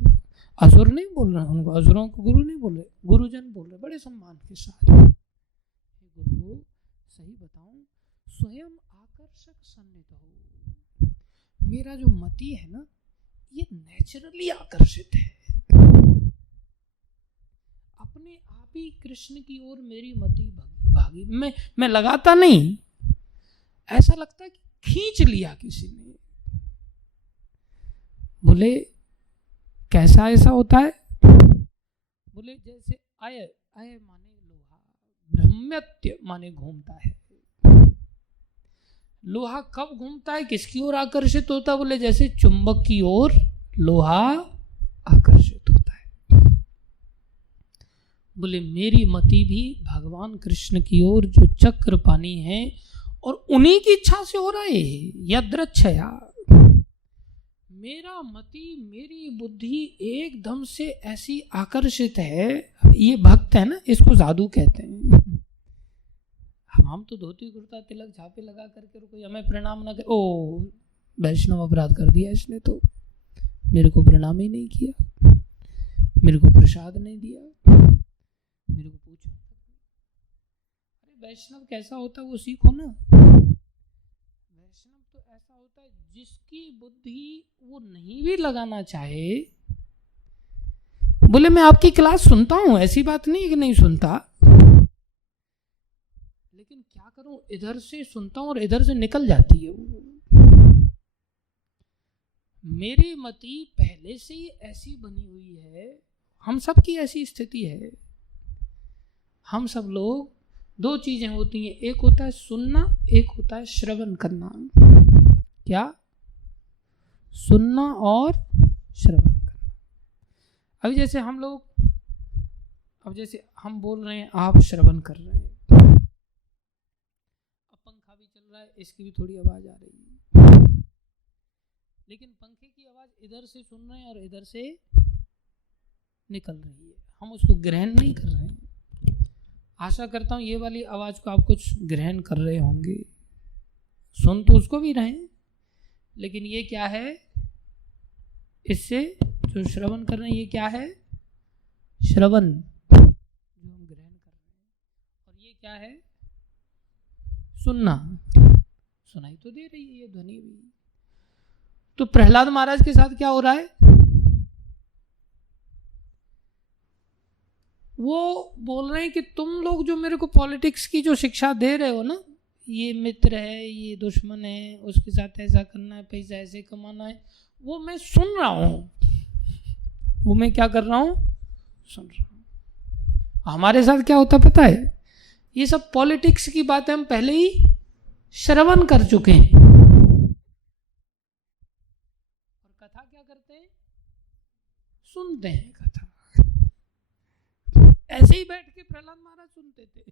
असुर नहीं बोल रहे उनको, असुरों को गुरु नहीं बोल रहे, गुरुजन बोल रहे बड़े सम्मान के साथ। हे गुरु, सही बताऊं, स्वयं आकर्षक सन्निध हो। मेरा जो मति है ना, ये नेचुरली आकर्षित है, अपने आप ही कृष्ण की ओर मेरी मति भागी। मैं लगाता नहीं, ऐसा लगता है कि खींच लिया किसी ने। बोले कैसा ऐसा होता है? बोले जैसे अय, अय माने लोहा, ब्रह्म्यत्य माने घूमता है। लोहा कब घूमता है, किसकी ओर आकर्षित होता है? बोले जैसे चुंबक की ओर लोहा आकर्षित होता है। बोले मेरी मति भी भगवान कृष्ण की ओर जो चक्र पानी है और उन्हीं की इच्छा से हो रहा है। यद्रच्छया, मेरा मति, मेरी बुद्धि एकदम से ऐसी आकर्षित है। ये भक्त है ना, इसको साधु कहते हैं। हम तो धोती कुर्ता तिलक झापे लगा करके कोई हमें प्रणाम ना करे, ओ वैष्णव अपराध कर दिया इसने, तो मेरे को प्रणाम ही नहीं किया, मेरे को प्रसाद नहीं दिया, मेरे को पूछा। अरे वैष्णव कैसा होता है वो सीखो ना। वैष्णव तो ऐसा होता है जिसकी बुद्धि वो नहीं भी लगाना चाहे, बोले मैं आपकी क्लास सुनता हूं, ऐसी बात नहीं कि नहीं सुनता, लेकिन क्या करूं, इधर से सुनता हूं और इधर से निकल जाती है वो। मेरी मति पहले से ही ऐसी बनी हुई है, हम सब की ऐसी स्थिति है। हम सब लोग, दो चीजें होती हैं, एक होता है सुनना, एक होता है श्रवण करना। क्या? सुनना और श्रवण करना। अभी जैसे हम लोग, अब जैसे हम बोल रहे हैं, आप श्रवण कर रहे हैं, अब पंखा भी चल रहा है, इसकी भी थोड़ी आवाज आ रही है, लेकिन पंखे की आवाज इधर से सुन रहे हैं और इधर से निकल रही है, हम उसको ग्रहण नहीं कर रहे हैं। आशा करता हूं ये वाली आवाज को आप कुछ ग्रहण कर रहे होंगे, सुन तो उसको भी रहे, लेकिन ये क्या है, इससे जो श्रवण कर रहे हैं, ये क्या है? श्रवण, जो हम ग्रहण कर रहे हैं। और ये क्या है? सुनना। सुनाई तो दे रही है ये ध्वनि भी। तो प्रहलाद महाराज के साथ क्या हो रहा है? वो बोल रहे हैं कि तुम लोग जो मेरे को पॉलिटिक्स की जो शिक्षा दे रहे हो ना, ये मित्र है, ये दुश्मन है, उसके साथ ऐसा करना है, पैसा ऐसे कमाना है, वो मैं सुन रहा हूं, वो मैं क्या कर रहा हूं? सुन रहा हूं। हमारे साथ क्या होता पता है? ये सब पॉलिटिक्स की बातें हम पहले ही श्रवण कर चुके हैं, और कथा क्या करते हैं? सुनते हैं कथा। ऐसे ही बैठ के प्रहलाद महाराज सुनते थे।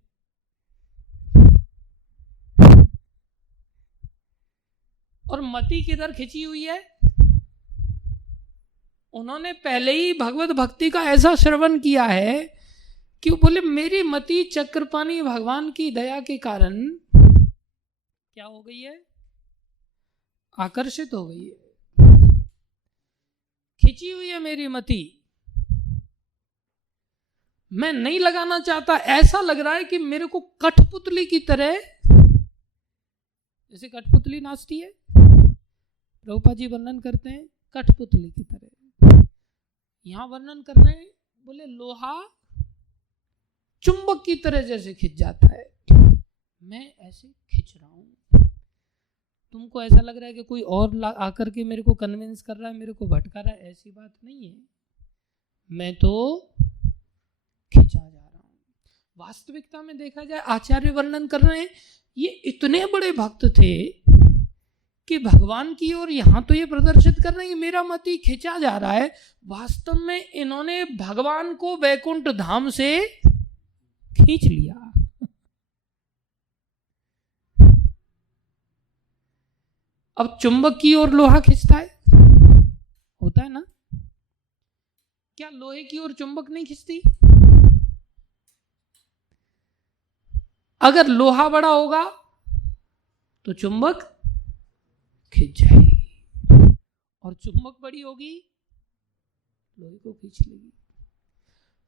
और मति किधर खिंची हुई है? उन्होंने पहले ही भगवत भक्ति का ऐसा श्रवण किया है कि बोले मेरी मति चक्रपाणी भगवान की दया के कारण क्या हो गई है? आकर्षित हो गई है, खिंची हुई है मेरी मति। मैं नहीं लगाना चाहता, ऐसा लग रहा है कि मेरे को कठपुतली की तरह, जैसे कठपुतली नाचती है, प्रभुपाद जी वर्णन करते हैं कठपुतली की तरह। यहां वर्णन कर रहे हैं, बोले लोहा चुंबक की तरह जैसे खिंच जाता है, मैं ऐसे खिंच रहा हूं। तुमको ऐसा लग रहा है कि कोई और आकर के मेरे को कन्विंस कर रहा है, मेरे को भटका रहा है, ऐसी बात नहीं है, मैं तो खिंचा जा रहा हूं। वास्तविकता में देखा जाए, आचार्य वर्णन कर रहे हैं, ये इतने बड़े भक्त थे कि भगवान की ओर यहां तो ये प्रदर्शित कर रहे हैं कि मेरा मति खिंचा जा रहा है, वास्तव में इन्होंने भगवान को वैकुंठ धाम से खींच लिया। अब चुंबक की ओर लोहा खींचता है, होता है ना? क्या लोहे की ओर चुंबक नहीं खींचती? अगर लोहा बड़ा होगा तो चुंबक खींच जाएगी, और चुंबक बड़ी होगी लोहे को खींच लेगी।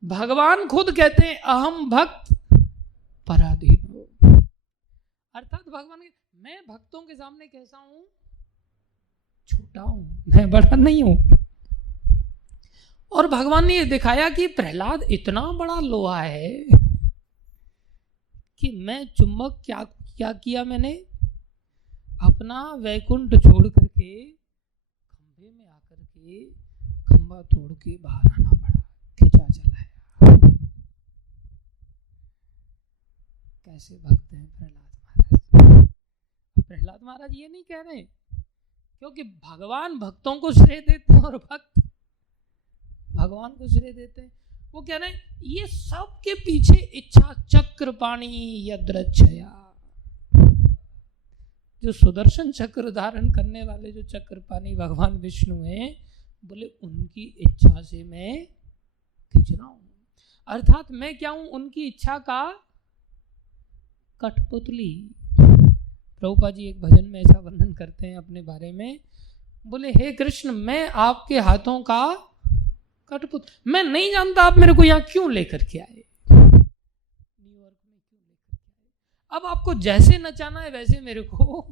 भगवान खुद कहते हैं अहम भक्त पराधीन हो, अर्थात भगवान, मैं भक्तों के सामने कैसा हूं? छोटा हूं, मैं बड़ा नहीं हूं। और भगवान ने ये दिखाया कि प्रहलाद इतना बड़ा लोहा है कि मैं चुंबक क्या किया मैंने? अपना वैकुंठ छोड़ करके खंभे में आकर के खंभा तोड़ के बाहर आना पड़ा, खिंचा चलाया। कैसे भक्त हैं प्रहलाद महाराज। प्रहलाद महाराज ये नहीं कह रहे, क्योंकि भगवान भक्तों को श्रेय देते हैं और भक्त भगवान को श्रेय देते हैं। वो कह रहे हैं ये सब के पीछे इच्छा चक्रपाणी यद्रच्छया, जो सुदर्शन चक्र धारण करने वाले जो चक्रपाणी भगवान विष्णु हैं, बोले उनकी इच्छा से मैं खींच रहा हूं। अर्थात मैं क्या हूं? उनकी इच्छा का कठपुतली। प्रभुपाद जी एक भजन में ऐसा वर्णन करते हैं अपने बारे में, बोले हे कृष्ण, मैं आपके हाथों का कठपुतली, मैं नहीं जानता आप मेरे को यहाँ क्यों लेकर के आए, न्यूयॉर्क में क्यों लेकर के आए। अब आपको जैसे नचाना है वैसे मेरे को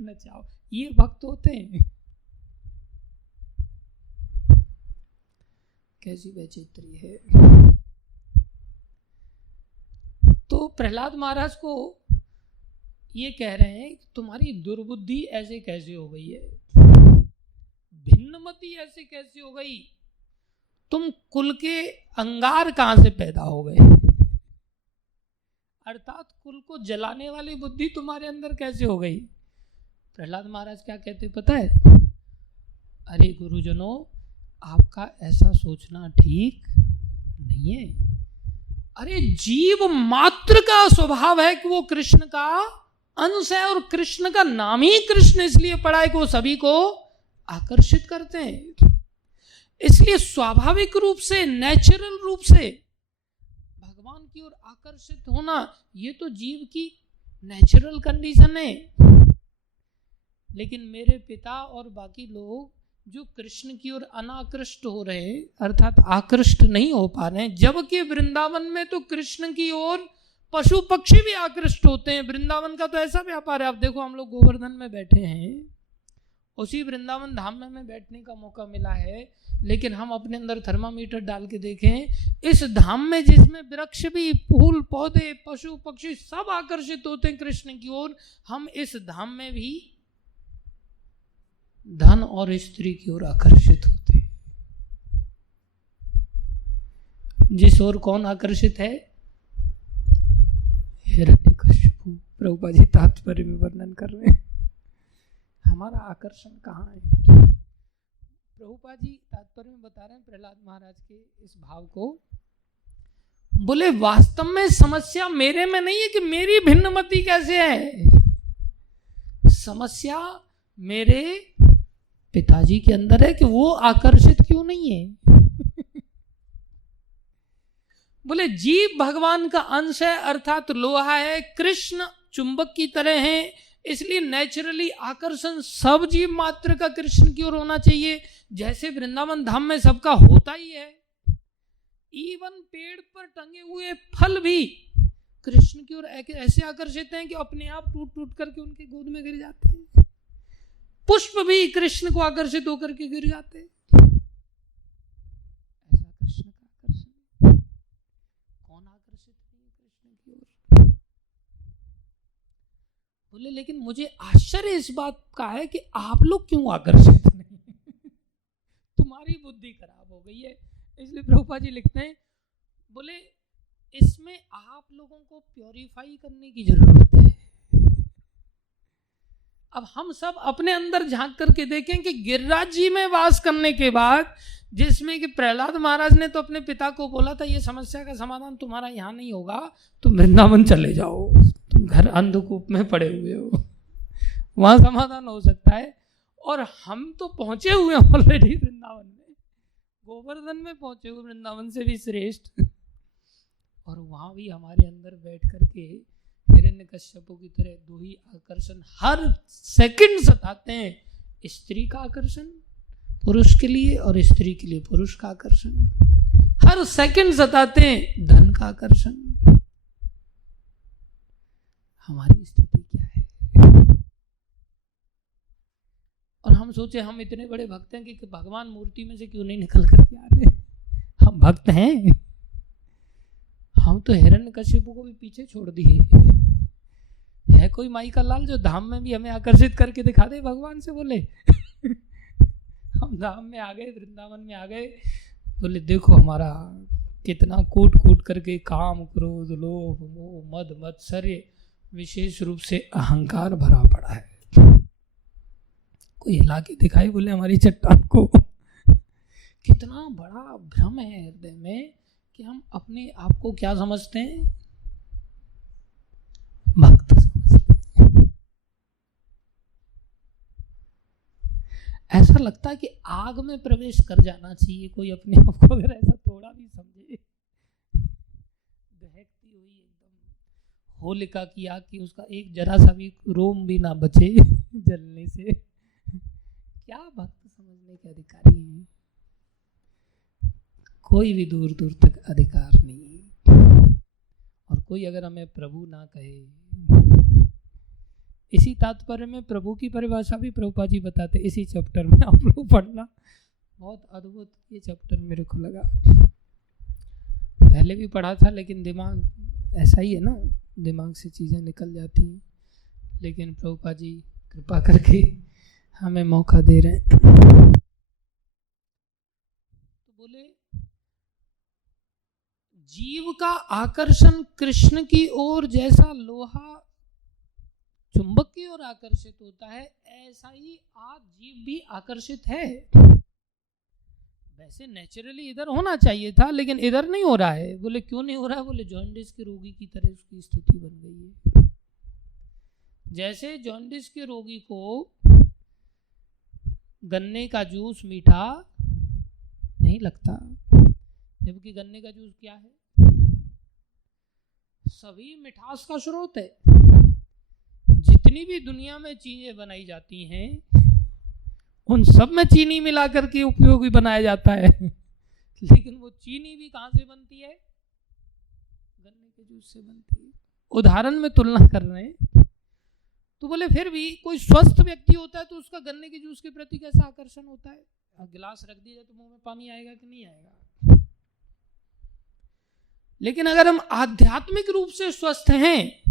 नचाओ। ये भक्त होते हैं। कैसी वैचित्री है। तो प्रहलाद महाराज को ये कह रहे हैं तुम्हारी दुर्बुद्धि ऐसे कैसे हो गई है, भिन्नमति ऐसे कैसे हो गई, तुम कुल के अंगार कहां से पैदा हो गए, अर्थात कुल को जलाने वाली बुद्धि तुम्हारे अंदर कैसे हो गई। प्रहलाद महाराज क्या कहते पता है, अरे गुरुजनों, आपका ऐसा सोचना ठीक नहीं है। अरे जीव मात्र का स्वभाव है कि वो कृष्ण का अंश है, और कृष्ण का नाम ही कृष्ण इसलिए पड़ा है कि वो सभी को आकर्षित करते हैं। इसलिए स्वाभाविक रूप से, नेचुरल रूप से भगवान की ओर आकर्षित होना ये तो जीव की नेचुरल कंडीशन है। लेकिन मेरे पिता और बाकी लोग जो कृष्ण की ओर अनाकृष्ट हो रहे हैं, अर्थात आकृष्ट नहीं हो पा रहे हैं, जबकि वृंदावन में तो कृष्ण की ओर पशु पक्षी भी आकृष्ट होते हैं। वृंदावन का तो ऐसा व्यापार है। आप देखो, हम लोग गोवर्धन में बैठे हैं, उसी वृंदावन धाम में हमें बैठने का मौका मिला है, लेकिन हम अपने अंदर थर्मामीटर डाल के देखें, इस धाम में जिसमें वृक्ष भी, फूल पौधे, पशु पक्षी सब आकर्षित होते हैं कृष्ण की ओर, हम इस धाम में भी धन और स्त्री की ओर आकर्षित होते हैं। जिस ओर कौन आकर्षित है, हिरण्यकशिपु। प्रभुपाद जी तात्पर्य में वर्णन कर रहे हैं हमारा आकर्षण कहाँ है। प्रभुपाद जी तात्पर्य में बता रहे हैं प्रहलाद महाराज के इस भाव को। बोले वास्तव में समस्या मेरे में नहीं है कि मेरी भिन्नमति कैसे है, समस्या मेरे पिताजी के अंदर है कि वो आकर्षित क्यों नहीं है। बोले जीव भगवान का अंश है, अर्थात लोहा है, कृष्ण चुंबक की तरह है, इसलिए नेचुरली आकर्षण सब जीव मात्र का कृष्ण की ओर होना चाहिए, जैसे वृंदावन धाम में सबका होता ही है। इवन पेड़ पर टंगे हुए फल भी कृष्ण की ओर ऐसे आकर्षित हैं कि अपने आप टूट टूट करके उनके गोद में गिर जाते हैं। पुष्प भी कृष्ण को आकर्षित होकर के गिर जाते हैं। ऐसा कृष्ण का आकर्षण, कौन आकर्षित नहीं है कृष्ण की ओर। बोले लेकिन मुझे आश्चर्य इस बात का है कि आप लोग क्यों आकर्षित नहीं तुम्हारी बुद्धि खराब हो गई है। इसलिए प्रभुपाद जी लिखते हैं, बोले इसमें आप लोगों को प्योरीफाई करने की जरूरत है। अब हम सब अपने अंदर झांक करके देखें कि गिरिराज जी में वास करने के बाद, जिसमें कि प्रहलाद महाराज ने तो अपने पिता को बोला था ये समस्या का समाधान तुम्हारा यहाँ नहीं होगा, तुम वृंदावन चले जाओ, तुम घर अंधकूप में पड़े हुए हो, वहां समाधान हो सकता है। और हम तो पहुंचे हुए हैं ऑलरेडी वृंदावन में, गोवर्धन में पहुंचे हुए, वृंदावन से भी श्रेष्ठ, और वहां भी हमारे अंदर बैठ करके हिरण्यकश्यपु की तरह दो ही आकर्षण हर सेकंड सताते हैं, स्त्री का आकर्षण पुरुष के लिए और स्त्री के लिए पुरुष का आकर्षण, हर सेकंड सताते हैं धन का आकर्षण। हमारी स्थिति क्या है। और हम सोचे हम इतने बड़े भक्त हैं कि भगवान मूर्ति में से क्यों नहीं निकल करके आ रहे। हम भक्त हैं, हम तो हिरण्यकशिपु को भी पीछे छोड़ दिए। है कोई माई का लाल जो धाम में भी हमें आकर्षित करके दिखा दे, भगवान से बोले हम धाम में आ गए, वृंदावन में आ गए, बोले देखो हमारा कितना कूट कूट करके काम, क्रोध, लोभ, मोह, मद, मत्सर्य, विशेष रूप से अहंकार भरा पड़ा है। कोई हिला के दिखाई बोले हमारी चट्टान को। कितना बड़ा भ्रम है हृदय में कि हम अपने आप को क्या समझते हैं, भक्त समझते हैं। ऐसा लगता है कि आग में प्रवेश कर जाना चाहिए कोई अपने आप को, अगर ऐसा थोड़ा भी समझे। दहकती हुई एकदम होलिका की आग की, उसका एक जरा सा भी रोम भी ना बचे जलने से, क्या भक्त समझने के अधिकारी हैं? कोई भी दूर दूर तक अधिकार नहीं है। और कोई अगर हमें प्रभु ना कहे, इसी तात्पर्य में प्रभु की परिभाषा भी प्रभुपाद जी बताते इसी चैप्टर में, आप लोग पढ़ना, बहुत अद्भुत ये चैप्टर मेरे को लगा। पहले भी पढ़ा था लेकिन दिमाग ऐसा ही है ना, दिमाग से चीज़ें निकल जाती हैं। लेकिन प्रभुपाद जी कृपा करके हमें मौका दे रहे हैं। तो बोले जीव का आकर्षण कृष्ण की ओर जैसा लोहा चुंबक की ओर आकर्षित होता है, ऐसा ही आज जीव भी आकर्षित है। वैसे नेचुरली इधर होना चाहिए था लेकिन इधर नहीं हो रहा है। बोले क्यों नहीं हो रहा है? बोले जॉन्डिस के रोगी की तरह उसकी स्थिति बन गई है। जैसे जॉन्डिस के रोगी को गन्ने का जूस मीठा नहीं लगता, जबकि गन्ने का जूस क्या है? सभी मिठास का स्रोत है। जितनी भी दुनिया में चीजें बनाई जाती हैं उन सब में चीनी मिलाकर के उपयोगी बनाया जाता है लेकिन वो चीनी भी कहां से बनती है? गन्ने के जूस से बनती है। उदाहरण में तुलना कर रहे हैं। तो बोले फिर भी कोई स्वस्थ व्यक्ति होता है तो उसका गन्ने के जूस के प्रति कैसा आकर्षण होता है? गिलास रख दिया जाए तो मुंह में पानी आएगा कि नहीं आएगा? लेकिन अगर हम आध्यात्मिक रूप से स्वस्थ हैं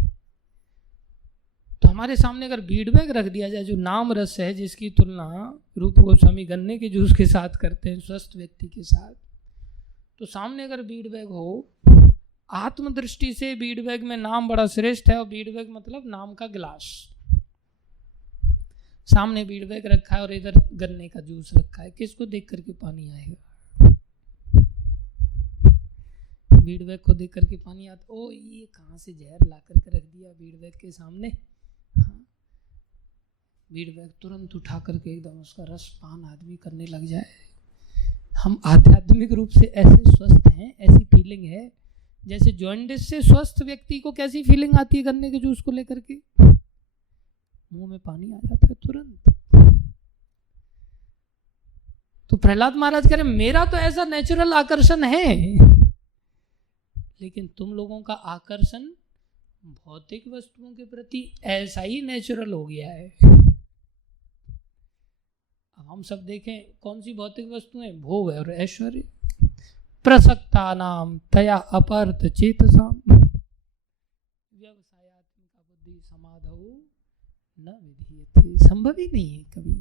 तो हमारे सामने अगर बीड बैग रख दिया जाए जो नाम रस है, जिसकी तुलना रूप गोस्वामी गन्ने के जूस के साथ करते हैं स्वस्थ व्यक्ति के साथ, तो सामने अगर बीड बैग हो, आत्म दृष्टि से बीड बैग में नाम बड़ा श्रेष्ठ है। और बीड बैग मतलब नाम का गिलास, सामने बीड बैग रखा है और इधर गन्ने का जूस रखा है, किसको देख करके पानी आएगा? बीड बैग को देख करके पानी आता, ओ ये कहाँ से जहर ला करके रख दिया बीड बैग के सामने। हाँ, बीड बैग तुरंत उठा करके एकदम उसका रस पान आदमी करने लग जाए। हम आध्यात्मिक रूप से ऐसे स्वस्थ हैं, ऐसी फीलिंग है जैसे जॉन्डिस से स्वस्थ व्यक्ति को कैसी फीलिंग आती है गन्ने के जूस को लेकर के? मुंह में पानी आ जाता है तुरंत। तो प्रहलाद महाराज कह रहे मेरा तो ऐसा नेचुरल आकर्षण है, लेकिन तुम लोगों का आकर्षण भौतिक वस्तुओं के प्रति ऐसा ही नेचुरल हो गया है। हम सब देखें कौन सी भौतिक वस्तुएं? भोग और ऐश्वर्य। प्रसक्ता नाम तया अपरत चेतसाम व्यवसायात्मिका बुद्धि समाधौ न विधीयते। संभव ही नहीं है कभी कि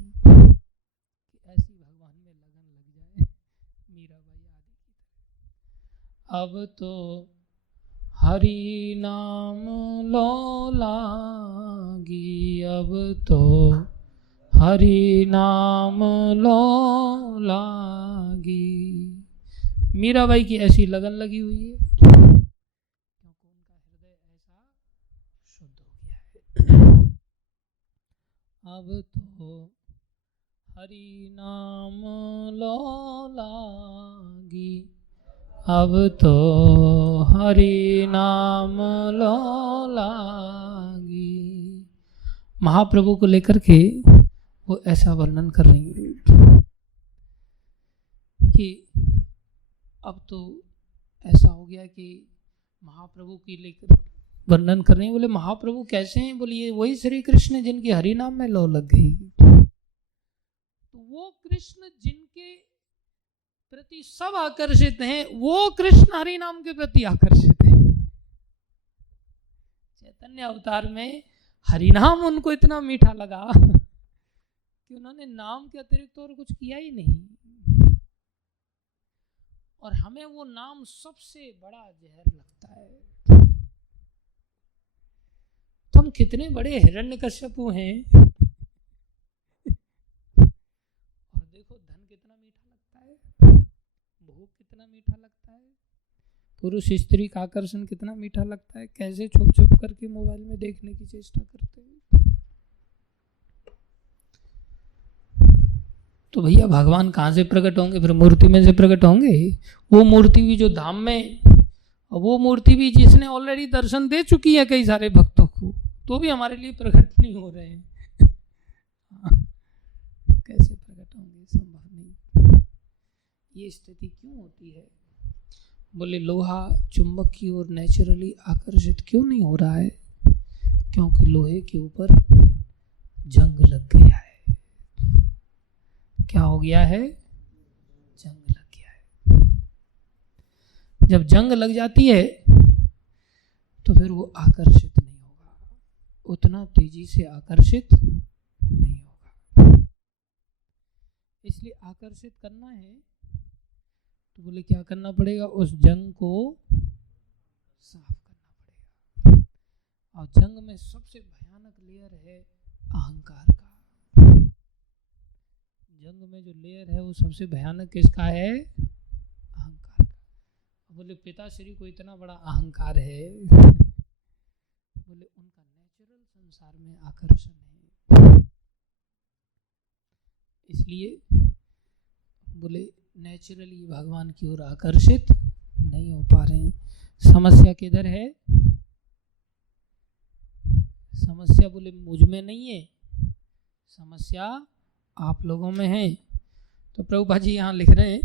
ऐसी भगवान में लगन लग जाए मीराबाई आदि की तरह। अब तो हरि नाम लो लागी, अब तो हरि नाम लो लागी। मीराबाई की ऐसी लगन लगी हुई है क्योंकि उनका हृदय ऐसा शुद्ध हो गया है। अब तो हरि नाम लो लागी, अब तो हरि नाम लो लागी। महाप्रभु को लेकर के वो ऐसा वर्णन कर रही है कि अब तो ऐसा हो गया कि महाप्रभु की लेकर वर्णन कर रहे हैं। बोले महाप्रभु कैसे हैं? बोले ये वही श्री कृष्ण जिनकी हरि नाम में लो लग गई। तो वो कृष्ण जिनके प्रति सब आकर्षित हैं, वो कृष्ण हरि नाम के प्रति आकर्षित हैं। चैतन्य अवतार में हरि नाम उनको इतना मीठा लगा कि उन्होंने नाम के अतिरिक्त और कुछ किया ही नहीं। और हमें वो नाम सबसे बड़ा जहर लगता है। तो हम कितने बड़े हिरण्यकश्यपु हैं और देखो धन कितना मीठा लगता है, भोग कितना मीठा लगता है, पुरुष स्त्री का आकर्षण कितना मीठा लगता है, कैसे छुप छुप करके मोबाइल में देखने की चेष्टा करते हैं। तो भैया भगवान कहाँ से प्रकट होंगे? फिर मूर्ति में से प्रकट होंगे। वो मूर्ति भी जो धाम में, वो मूर्ति भी जिसने ऑलरेडी दर्शन दे चुकी है कई सारे भक्तों को, तो भी हमारे लिए प्रकट नहीं हो रहे हैं। कैसे प्रकट होंगे, संभव नहीं। ये स्थिति क्यों होती है? बोले लोहा चुंबक की ओर नेचुरली आकर्षित क्यों नहीं हो रहा है? क्योंकि लोहे के ऊपर जंग लग गया है। क्या हो गया है? जंग लग गया है। जब जंग लग जाती है तो फिर वो आकर्षित नहीं होगा, उतना तेजी से आकर्षित नहीं होगा। इसलिए आकर्षित करना है तो बोले क्या करना पड़ेगा? उस जंग को साफ करना पड़ेगा। और जंग में सबसे भयानक लेयर है अहंकार का। जंग में जो लेयर है वो सबसे भयानक किसका है? अहंकार का। बोले पिताश्री को इतना बड़ा अहंकार है, बोले उनका नेचुरल संसार में आकर्षण है, इसलिए बोले नेचुरली भगवान की ओर आकर्षित नहीं हो पा रहे हैं। समस्या किधर है? समस्या बोले मुझ में नहीं है, समस्या आप लोगों में है। तो प्रभुपाद जी यहाँ लिख रहे हैं,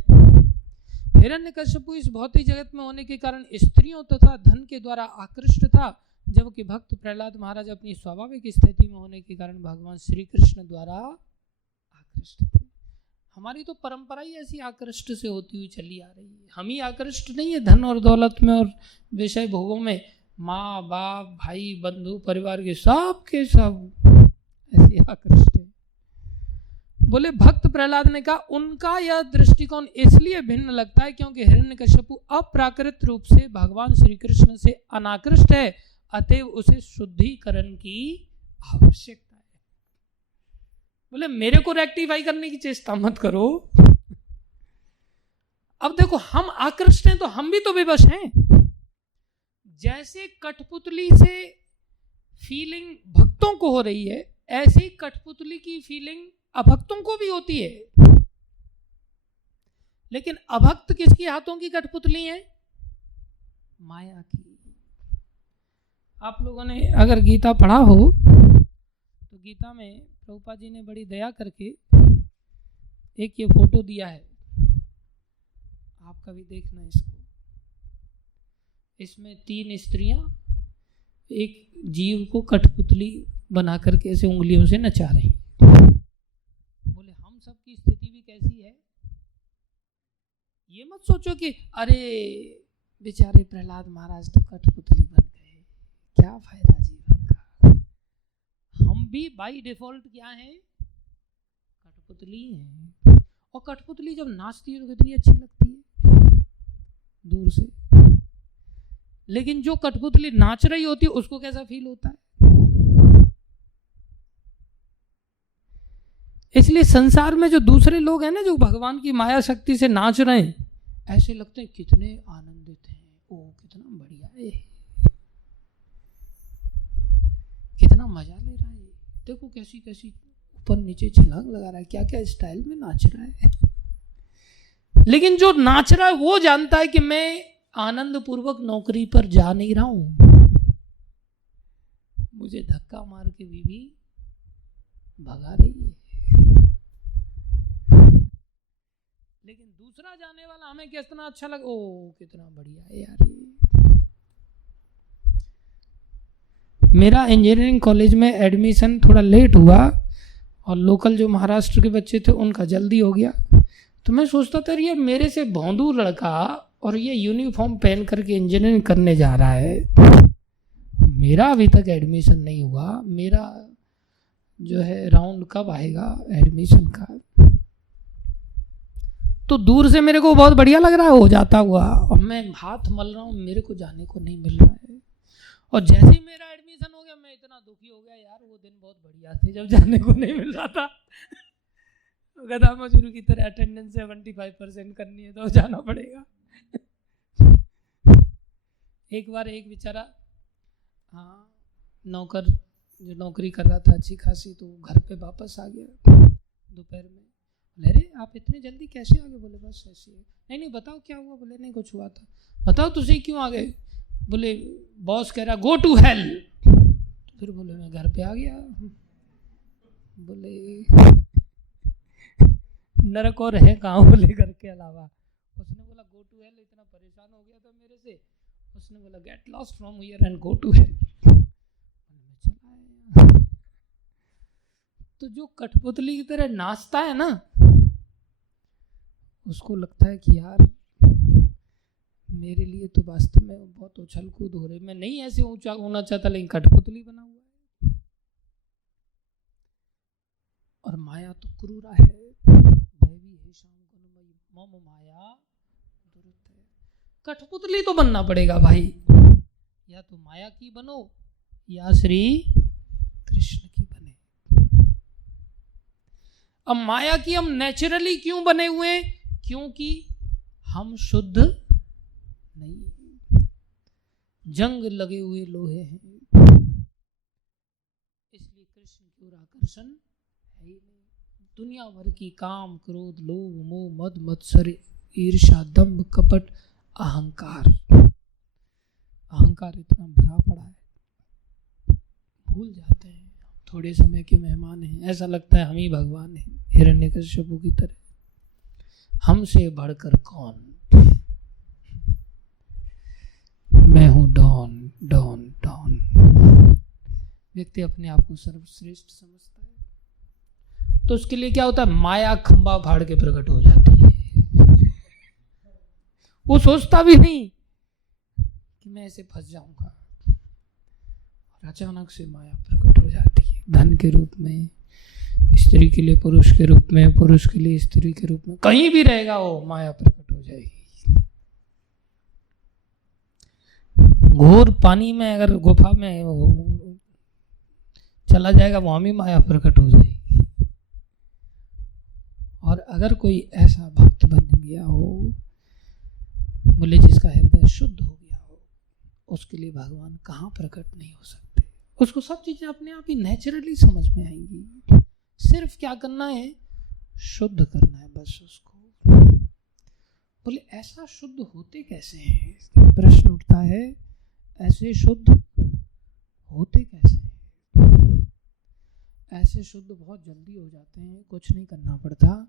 हिरण्यकश्यपु इस भौतिक जगत में होने के कारण स्त्रियों तथा धन के द्वारा आकृष्ट था, जबकि भक्त प्रहलाद महाराज अपनी स्वाभाविक स्थिति में होने के कारण भगवान श्री कृष्ण द्वारा आकृष्ट थे। हमारी तो परंपरा ही ऐसी आकृष्ट से होती हुई चली आ रही है। हम ही आकृष्ट नहीं है धन और दौलत में और विषय भोगों में, माँ बाप भाई बंधु परिवार के सब ऐसे आकृष्ट है। बोले भक्त प्रहलाद ने कहा उनका यह दृष्टिकोण इसलिए भिन्न लगता है क्योंकि हिरण्यकश्यपु अप्राकृत रूप से भगवान श्री कृष्ण से अनाकृष्ट है, अतएव उसे शुद्धिकरण की आवश्यकता है। बोले मेरे को रेक्टिफाई करने की चेष्टा मत करो। अब देखो हम आकृष्ट हैं तो हम भी तो विवश हैं। जैसे कठपुतली से फीलिंग भक्तों को हो रही है, ऐसे ही कठपुतली की फीलिंग अभक्तों को भी होती है। लेकिन अभक्त किसकी हाथों की कठपुतली है? माया की। आप लोगों ने अगर गीता पढ़ा हो तो गीता में प्रभुपाद जी ने बड़ी दया करके एक ये फोटो दिया है, आप कभी देखना इसको। इसमें 3 स्त्रियां एक जीव को कठपुतली बना करके ऐसे उंगलियों से नचा रही। बोले हम सबकी स्थिति भी कैसी है? ये मत सोचो कि अरे बेचारे प्रहलाद महाराज तो कठपुतली बन गए, क्या फायदा जीवन का। हम भी बाय डिफॉल्ट क्या है? कठपुतली हैं। और कठपुतली जब नाचती है तो कितनी अच्छी लगती है दूर से, लेकिन जो कठपुतली नाच रही होती है उसको कैसा फील होता है? इसलिए संसार में जो दूसरे लोग हैं ना, जो भगवान की माया शक्ति से नाच रहे हैं, ऐसे लगते हैं कितने आनंदित हैं, ओ कितना बढ़िया है, कितना मजा ले रहा है, देखो कैसी कैसी ऊपर नीचे छलांग लगा रहा है, क्या क्या स्टाइल में नाच रहा है। लेकिन जो नाच रहा है वो जानता है कि मैं आनंद पूर्वक नौकरी पर जा नहीं रहा हूं, मुझे धक्का मार के बीवी भगा रही है। लेकिन दूसरा जाने वाला हमें कितना अच्छा लगा, ओ कितना बढ़िया है यार ये। मेरा इंजीनियरिंग कॉलेज में एडमिशन थोड़ा लेट हुआ और लोकल जो महाराष्ट्र के बच्चे थे उनका जल्दी हो गया, तो मैं सोचता था ये मेरे से भौंदू लड़का और ये यूनिफॉर्म पहन करके इंजीनियरिंग करने जा रहा है, मेरा अभी तक एडमिशन नहीं हुआ, मेरा जो है राउंड कब आएगा एडमिशन का। तो दूर से मेरे को बहुत बढ़िया लग रहा है हो जाता हुआ, और मैं हाथ मल रहा हूँ, मेरे को जाने को नहीं मिल रहा है। और जैसे ही मेरा एडमिशन हो गया मैं इतना दुखी हो गया, यार वो दिन बहुत बढ़िया थे जब जाने को नहीं मिल रहा था। गधा मजदूर की तरह अटेंडेंस 75% करनी है तो जाना पड़ेगा। एक बार एक बेचारा नौकर जो नौकरी कर रहा था अच्छी खासी, तो घर पे वापस आ गया दोपहर में। बोले अरे आप इतने जल्दी कैसे आ गए? बोले बस ऐसे ही। नहीं बताओ क्या हुआ? बोले नहीं कुछ हुआ था। बताओ तुझे क्यों आ गए? बोले बॉस कह रहा गो टू हेल। तो फिर बोले मैं घर पे आ गया। बोले नरक और है कहाँ बोले घर के अलावा। उसने बोला गो टू हेल, इतना परेशान हो गया था मेरे से। उसने बोला get lost from here and go to hell. तो जो कठपुतली की तरह नाचता है ना, उसको लगता है कि यार मेरे लिए तो वास्तव में बहुत उछल कूद हो रही, मैं नहीं ऐसे ऊंचा होना चाहता, लेकिन कठपुतली बना हुआ है। और माया तो क्रूरा है, देवी है शाम गुणमयी मम माया दुरुत है। कठपुतली तो बनना पड़ेगा भाई, या तो माया की बनो या श्री कृष्ण की बने। अब माया की हम नेचुरली क्यों बने हुए हैं? क्योंकि हम शुद्ध नहीं, जंग लगे हुए लोहे हैं, इसलिए कृष्ण की ओर आकर्षण है ही नहीं। दुनिया भर की काम क्रोध लोभ मोह मद मत्सर ईर्ष्या दंभ कपट अहंकार, अहंकार इतना भरा पड़ा है, भूल जाते हैं थोड़े समय के मेहमान हैं, ऐसा लगता है हम ही भगवान हैं, हिरण्यकश्यप की तरह, हमसे बढ़कर कौन, मैं हूं डॉन डॉन डॉन। व्यक्ति अपने आप को सर्वश्रेष्ठ समझता है, तो उसके लिए क्या होता है, माया खंबा फाड़ के प्रकट हो जाती है। वो सोचता भी नहीं कि मैं ऐसे फंस जाऊंगा, और अचानक से माया प्रकट हो जाती है, धन के रूप में, स्त्री के लिए पुरुष के रूप में, पुरुष के लिए स्त्री के रूप में, कहीं भी रहेगा वो माया प्रकट हो जाएगी। घोर पानी में अगर गुफा में चला जाएगा, वहां भी माया प्रकट हो जाएगी। और अगर कोई ऐसा भक्त बन गया हो, बोले जिसका हृदय शुद्ध हो गया हो, उसके लिए भगवान कहाँ प्रकट नहीं हो सकते। उसको सब चीजें अपने आप ही नेचुरली समझ में आएंगी। सिर्फ क्या करना है, शुद्ध करना है बस उसको। बोले ऐसा शुद्ध होते कैसे हैं? प्रश्न उठता है, ऐसे शुद्ध होते कैसे हैं? ऐसे शुद्ध बहुत जल्दी हो जाते हैं, कुछ नहीं करना पड़ता।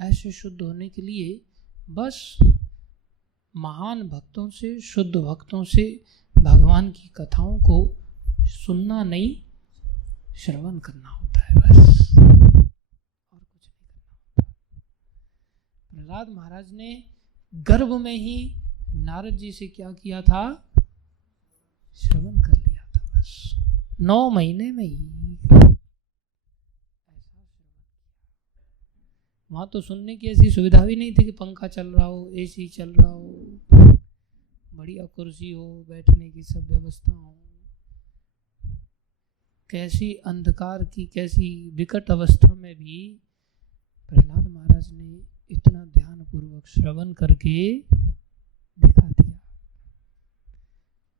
ऐसे शुद्ध होने के लिए बस महान भक्तों से, शुद्ध भक्तों से भगवान की कथाओं को सुनना नहीं, श्रवण करना होता है बस, और कुछ नहीं करना होता। प्रहलाद महाराज ने गर्भ में ही नारद जी से क्या किया था, श्रवण कर लिया था बस, 9 महीने में ही ऐसा श्रवण किया। वहां तो सुनने की ऐसी सुविधा भी नहीं थी कि पंखा चल रहा हो, एसी चल रहा हो, बढ़िया कुर्सी हो, बैठने की सब व्यवस्था हो। कैसी अंधकार की, कैसी विकट अवस्था में भी प्रहलाद महाराज ने इतना ध्यान पूर्वक श्रवण करके दिखा दिया।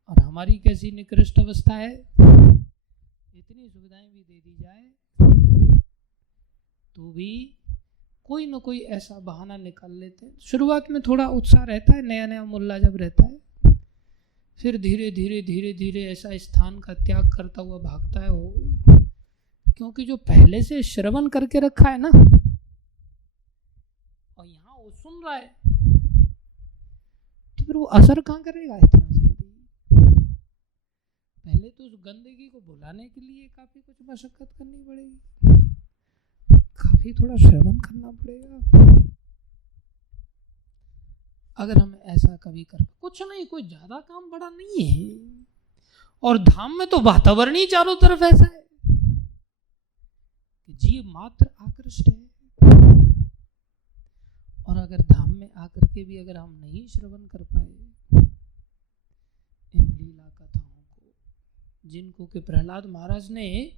और हमारी कैसी निकृष्ट अवस्था है, इतनी सुविधाएं भी दे दी जाए तो भी कोई न कोई ऐसा बहाना निकाल लेते हैं। शुरुआत में थोड़ा उत्साह रहता है, नया नया मुल्ला जब रहता है, फिर धीरे धीरे धीरे धीरे ऐसा स्थान का त्याग करता हुआ भागता है वो, क्योंकि जो पहले से श्रवण करके रखा है ना, और यहाँ वो सुन रहा है, तो फिर वो असर कहाँ करेगा इतना जल्दी। पहले तो उस गंदगी को भुलाने के लिए काफी कुछ मशक्कत करनी पड़ेगी, काफी थोड़ा श्रवण करना पड़ेगा। अगर हम ऐसा कभी कर, कुछ नहीं, कोई ज्यादा काम बड़ा नहीं है, और धाम में तो वातावरण ही चारों तरफ ऐसा है कि जीव मात्र आकृष्ट है। और अगर धाम में आकर के भी अगर हम नहीं श्रवण कर पाए इन लीला कथाओं को, जिनको कि प्रहलाद महाराज ने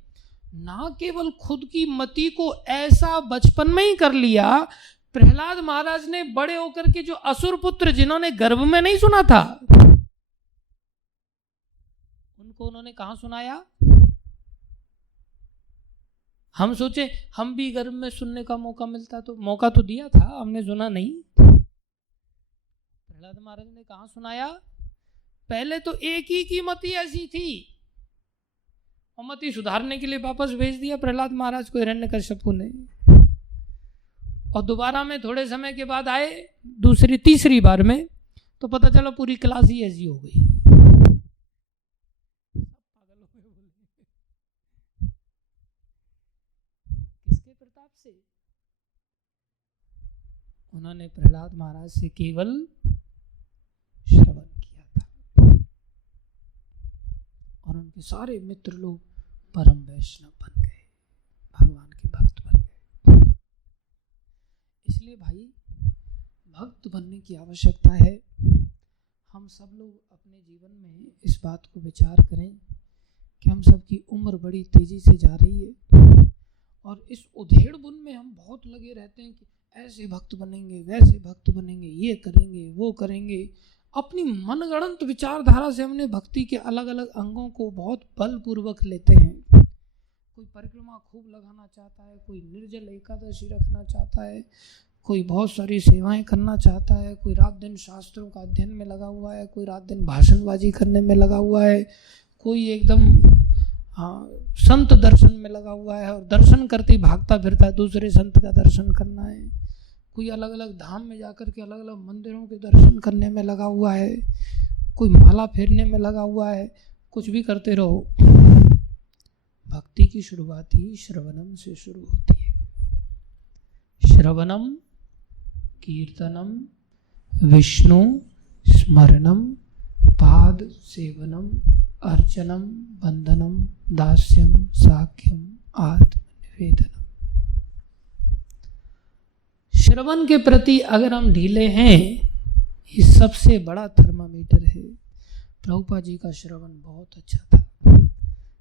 ना केवल खुद की मति को ऐसा बचपन में ही कर लिया, प्रहलाद महाराज ने बड़े होकर के जो असुर पुत्र जिन्होंने गर्भ में नहीं सुना था, उनको उन्होंने कहां सुनाया। हम सोचे हम भी गर्भ में सुनने का मौका मिलता, तो मौका तो दिया था, हमने सुना नहीं। प्रहलाद महाराज ने कहां सुनाया। पहले तो एक ही की मति ऐसी थी, और मति सुधारने के लिए वापस भेज दिया प्रहलाद महाराज को हिरण्यकश्यप ने, और दोबारा में थोड़े समय के बाद आए दूसरी तीसरी बार में, तो पता चला पूरी क्लास ही ऐसी हो गई। किसके प्रताप से? उन्होंने प्रहलाद महाराज से केवल श्रवण किया था, और उनके सारे मित्र लोग परम वैष्णव बन गए, भगवान के भक्त बन गए। इसलिए भाई भक्त बनने की आवश्यकता है। हम सब लोग अपने जीवन में इस बात को विचार करें कि हम सबकी उम्र बड़ी तेजी से जा रही है, और इस उधेड़ बुन में हम बहुत लगे रहते हैं कि ऐसे भक्त बनेंगे, वैसे भक्त बनेंगे, ये करेंगे, वो करेंगे। अपनी मनगढ़ंत विचारधारा से हमने भक्ति के अलग अलग अंगों को बहुत बलपूर्वक लेते हैं। कोई परिक्रमा खूब लगाना चाहता है, कोई निर्जल एकादशी रखना चाहता है, कोई बहुत सारी सेवाएं करना चाहता है, कोई रात दिन शास्त्रों का अध्ययन में लगा हुआ है, कोई रात दिन भाषणबाजी करने में लगा हुआ है, कोई एकदम संत दर्शन में लगा हुआ है, और दर्शन करते ही भागता फिरता है दूसरे संत का दर्शन करना है। कोई अलग अलग धाम में जाकर के अलग अलग मंदिरों के दर्शन करने में लगा हुआ है, कोई माला फेरने में लगा हुआ है। कुछ भी करते रहो, भक्ति की शुरुआत ही श्रवणम से शुरू होती है। श्रवणम कीर्तनम विष्णु स्मरणम पाद सेवनम अर्चनम बंधनम दास्यम साख्यम आत्मनिवेदनम। श्रवण के प्रति अगर हम ढीले हैं, ये सबसे बड़ा थर्मामीटर है। प्रभुपाद जी का श्रवण बहुत अच्छा था।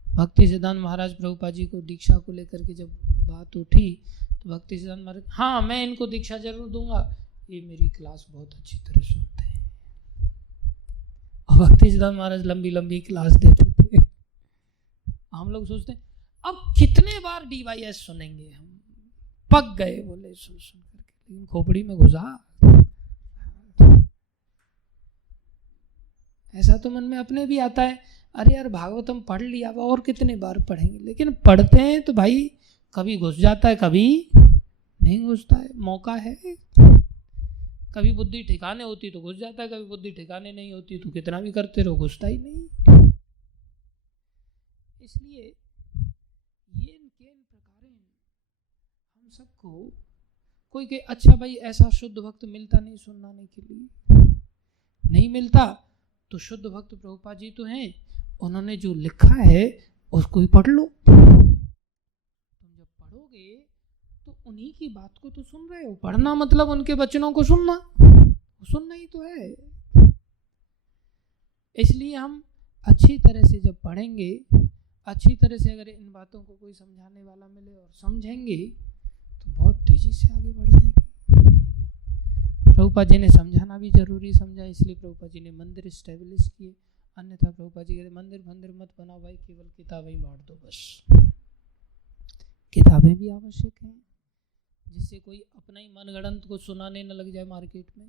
भक्ति सिद्धांत महाराज प्रभुपाद जी को दीक्षा को लेकर के जब बात उठी, तो भक्ति सिद्धांत महाराज, हाँ मैं इनको दीक्षा जरूर दूंगा, ये मेरी क्लास बहुत अच्छी तरह सुनते हैं। और भक्ति सिद्धांत महाराज लंबी लंबी क्लास देते थे। हम लोग सोचते हैं अब कितने बार DYS सुनेंगे, हम पक गए बोले सुन सुन करके, लेकिन खोपड़ी में घुसा। ऐसा तो मन में अपने भी आता है, अरे यार भागवतम पढ़ लिया और कितने बार पढ़ेंगे। लेकिन पढ़ते हैं तो भाई कभी घुस जाता है, कभी नहीं घुसता है, मौका है। कभी बुद्धि ठिकाने होती तो घुस जाता है, कभी बुद्धि ठिकाने नहीं होती तो कितना भी करते रहो घुसता ही नहीं। इसलिए ये इनके इन प्रकार हम सबको कोई के अच्छा भाई ऐसा शुद्ध भक्त मिलता नहीं सुनाने के लिए, नहीं मिलता तो शुद्ध भक्त प्रभुपाद जी तो हैं, उन्होंने जो लिखा है उसको ही पढ़ लो। तुम जब पढ़ोगे तो उन्हीं की बात को तो सुन रहे हो। पढ़ना मतलब उनके वचनों को सुनना, सुनना ही तो है। इसलिए हम अच्छी तरह से जब पढ़ेंगे, अच्छी तरह से अगर इन बातों को कोई समझाने वाला मिले और समझेंगे तो बहुत तेजी से आगे बढ़ जाएंगे। प्रभुपाद जी ने समझाना भी जरूरी समझा, इसलिए प्रभुपाद जी ने मंदिर स्टैब्लिश किए। अन्यथा प्रभुपाद जी कहते मंदिर मंदिर मत बनाओ भाई, केवल किताबें ही बांट दो बस। किताबें भी आवश्यक हैं, जिससे कोई अपना ही मनगढ़ंत को सुनाने न लग जाए मार्केट में।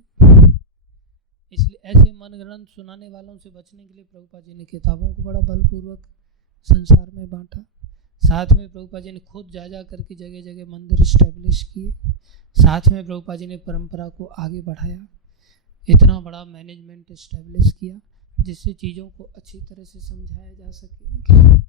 इसलिए ऐसे मनगढ़ंत सुनाने वालों से बचने के लिए प्रभुपाद जी ने किताबों को बड़ा बलपूर्वक संसार में बांटा। साथ में प्रभुपाद जी ने खुद जा करके जगह जगह मंदिर स्टैब्लिश किए। साथ में प्रभुपाद जी ने परंपरा को आगे बढ़ाया, इतना बड़ा मैनेजमेंट स्टैब्लिश किया जिससे चीज़ों को अच्छी तरह से समझाया जा सके। हाँ,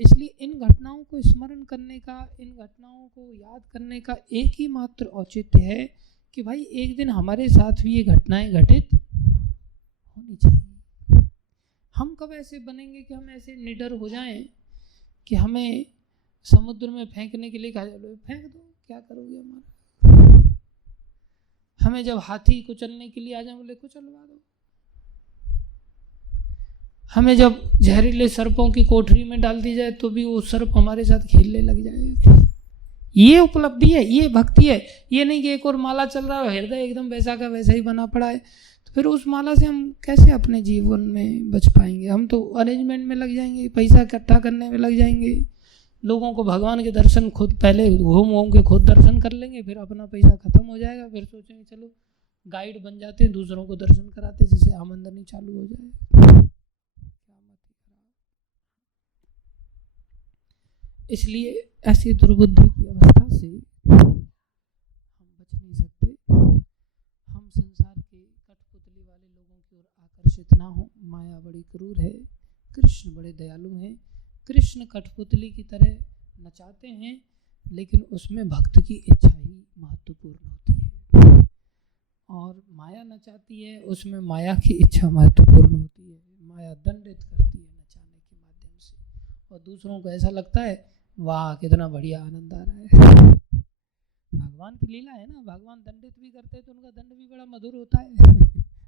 इसलिए इन घटनाओं को स्मरण करने का, इन घटनाओं को याद करने का एक ही मात्र औचित्य है कि भाई एक दिन हमारे साथ भी ये घटनाएं घटित होनी चाहिए। हम कब ऐसे बनेंगे कि हम ऐसे निडर हो जाएं कि हमें समुद्र में फेंकने के लिए कहा जाए फेंक दो, क्या करोगे हमारा। हमें जब हाथी कुचलने के लिए आ जाए बोले कुचलवा दो। हमें जब जहरीले सर्पों की कोठरी में डाल दी जाए तो भी वो सर्प हमारे साथ खेलने लग जाए। ये उपलब्धि है, ये भक्ति है। ये नहीं कि एक और माला चल रहा है, हृदय एकदम वैसा का वैसा ही बना पड़ा है, तो फिर उस माला से हम कैसे अपने जीवन में बच पाएंगे। हम तो अरेंजमेंट में लग जाएंगे, पैसा इकट्ठा करने में लग जाएंगे, लोगों को भगवान के दर्शन खुद पहले घूम के खुद दर्शन कर लेंगे, फिर अपना पैसा खत्म हो जाएगा, फिर सोचेंगे चलो गाइड बन जाते हैं, दूसरों को दर्शन कराते, जिससे आमदनी चालू हो जाए। इसलिए ऐसी दुर्बुद्धि की अवस्था से कठपुतली वाले लोगों की ओर आकर्षित ना हो। माया बड़ी क्रूर है, कृष्ण बड़े दयालु हैं। कृष्ण कठपुतली की तरह नचाते हैं, लेकिन उसमें भक्त की इच्छा ही महत्वपूर्ण होती है, और माया नचाती है, उसमें माया की इच्छा महत्वपूर्ण होती है। माया दंडित करती है नचाने के माध्यम से, और दूसरों को ऐसा लगता है वाह कितना बढ़िया आनंद आ रहा है। भगवान की लीला है ना, भगवान दंडित भी करते हैं तो उनका दंड भी बड़ा मधुर होता है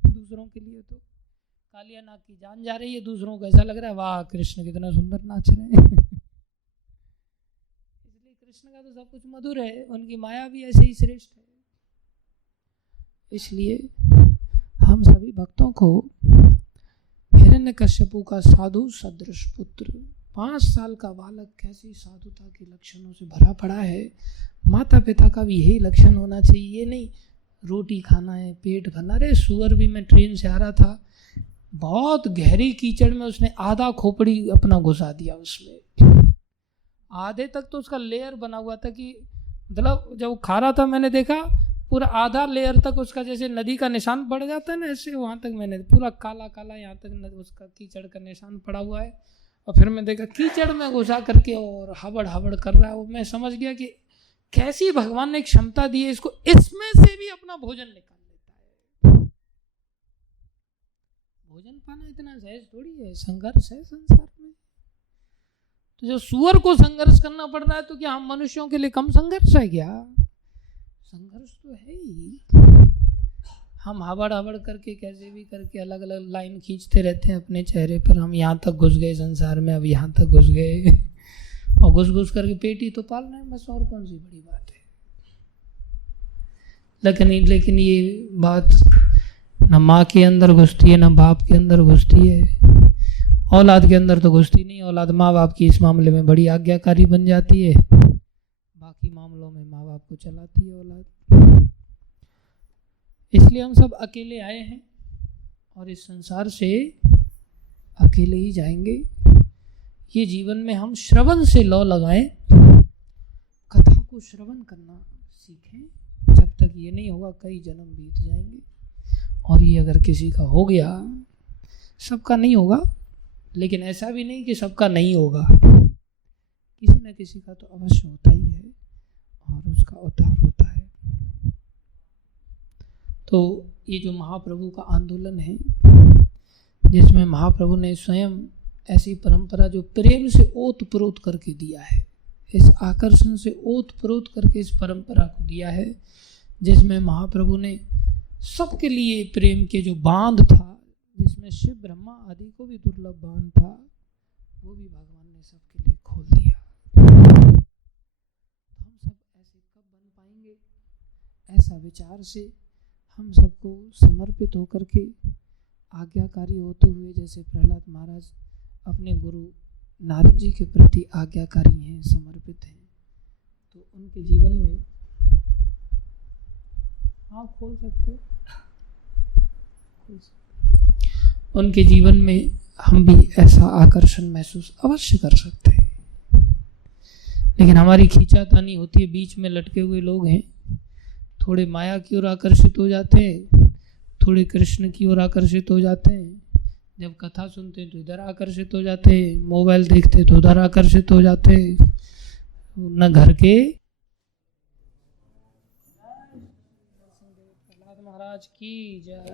दूसरों के लिए तो कालिया नाग की जान जा रही है, दूसरों को ऐसा लग रहा है वाह कृष्ण कितना सुंदर नाच रहे हैं इसलिए कृष्ण का तो सब कुछ मधुर है, उनकी माया भी ऐसे ही श्रेष्ठ है। इसलिए हम सभी भक्तों को हिरण्यकश्यपु का साधु सदृश पुत्र, 5 साल का बालक कैसी साधुता के लक्षणों से भरा पड़ा है। माता पिता का भी यही लक्षण होना चाहिए, ये नहीं रोटी खाना है पेट भरना। अरे सुअर भी, मैं ट्रेन से आ रहा था, बहुत गहरी कीचड़ में उसने आधा खोपड़ी अपना घुसा दिया उसमें, आधे तक तो उसका लेयर बना हुआ था कि मतलब जब खा रहा था मैंने देखा पूरा आधा लेयर तक उसका जैसे नदी का निशान पड़ जाता है ना, ऐसे वहाँ तक मैंने पूरा काला काला यहाँ तक उसका कीचड़ का निशान पड़ा हुआ है। और फिर मैं देखा कीचड़ में घुसा करके और हबड़ हबड़ कर रहा है वो। मैं समझ गया कि कैसी भगवान ने एक क्षमता दी है इसको, इसमें से भी अपना भोजन निकाल लेता है। भोजन पाना इतना सहज थोड़ी है, संघर्ष है संसार में। तो जो सुअर को संघर्ष करना पड़ रहा है तो क्या हम मनुष्यों के लिए कम संघर्ष है क्या? संघर्ष तो है ही। हम हबड़ हबड़ करके कैसे भी करके अलग अलग लाइन खींचते रहते हैं अपने चेहरे पर। हम यहाँ तक घुस गए संसार में, अब यहाँ तक घुस गए और घुस घुस करके पेट ही तो पाल रहे हैं बस, और कौन सी बड़ी बात है। लेकिन ये बात न माँ के अंदर घुसती है, न बाप के अंदर घुसती है, औलाद के अंदर तो घुसती नहीं। औलाद माँ बाप की इस मामले में बड़ी आज्ञाकारी बन जाती है, बाकी मामलों में माँ बाप को चलाती है औलाद। इसलिए हम सब अकेले आए हैं और इस संसार से अकेले ही जाएंगे। ये जीवन में हम श्रवण से लौ लगाएं, कथा को श्रवण करना सीखें। जब तक ये नहीं होगा कई जन्म बीत जाएंगे, और ये अगर किसी का हो गया, सबका नहीं होगा, लेकिन ऐसा भी नहीं कि सबका नहीं होगा, किसी न किसी का तो अवश्य होता ही है और उसका उद्धार होता है। तो ये जो महाप्रभु का आंदोलन है, जिसमें महाप्रभु ने स्वयं ऐसी परंपरा जो प्रेम से ओत-प्रोत करके दिया है, इस आकर्षण से ओत-प्रोत करके इस परंपरा को दिया है, जिसमें महाप्रभु ने सबके लिए प्रेम के जो बांध था, जिसमें शिव ब्रह्मा आदि को भी दुर्लभ बांध था, वो भी भगवान ने सबके लिए खोल दिया। हम सब ऐसे कब बन पाएंगे? ऐसा विचार से हम सबको समर्पित होकर के आज्ञाकारी होते हुए, जैसे प्रहलाद महाराज अपने गुरु नारद जी के प्रति आज्ञाकारी हैं, समर्पित हैं, तो उनके जीवन में खोल सकते, उनके जीवन में हम भी ऐसा आकर्षण महसूस अवश्य कर सकते हैं। लेकिन हमारी खींचातानी होती है, बीच में लटके हुए लोग हैं, थोड़े माया की ओर आकर्षित हो जाते हैं, थोड़े कृष्ण की ओर आकर्षित हो जाते हैं। जब कथा सुनते हैं तो इधर आकर्षित हो जाते हैं, मोबाइल देखते तो उधर आकर्षित हो जाते हैं। न घर के प्रहलाद महाराज की जय।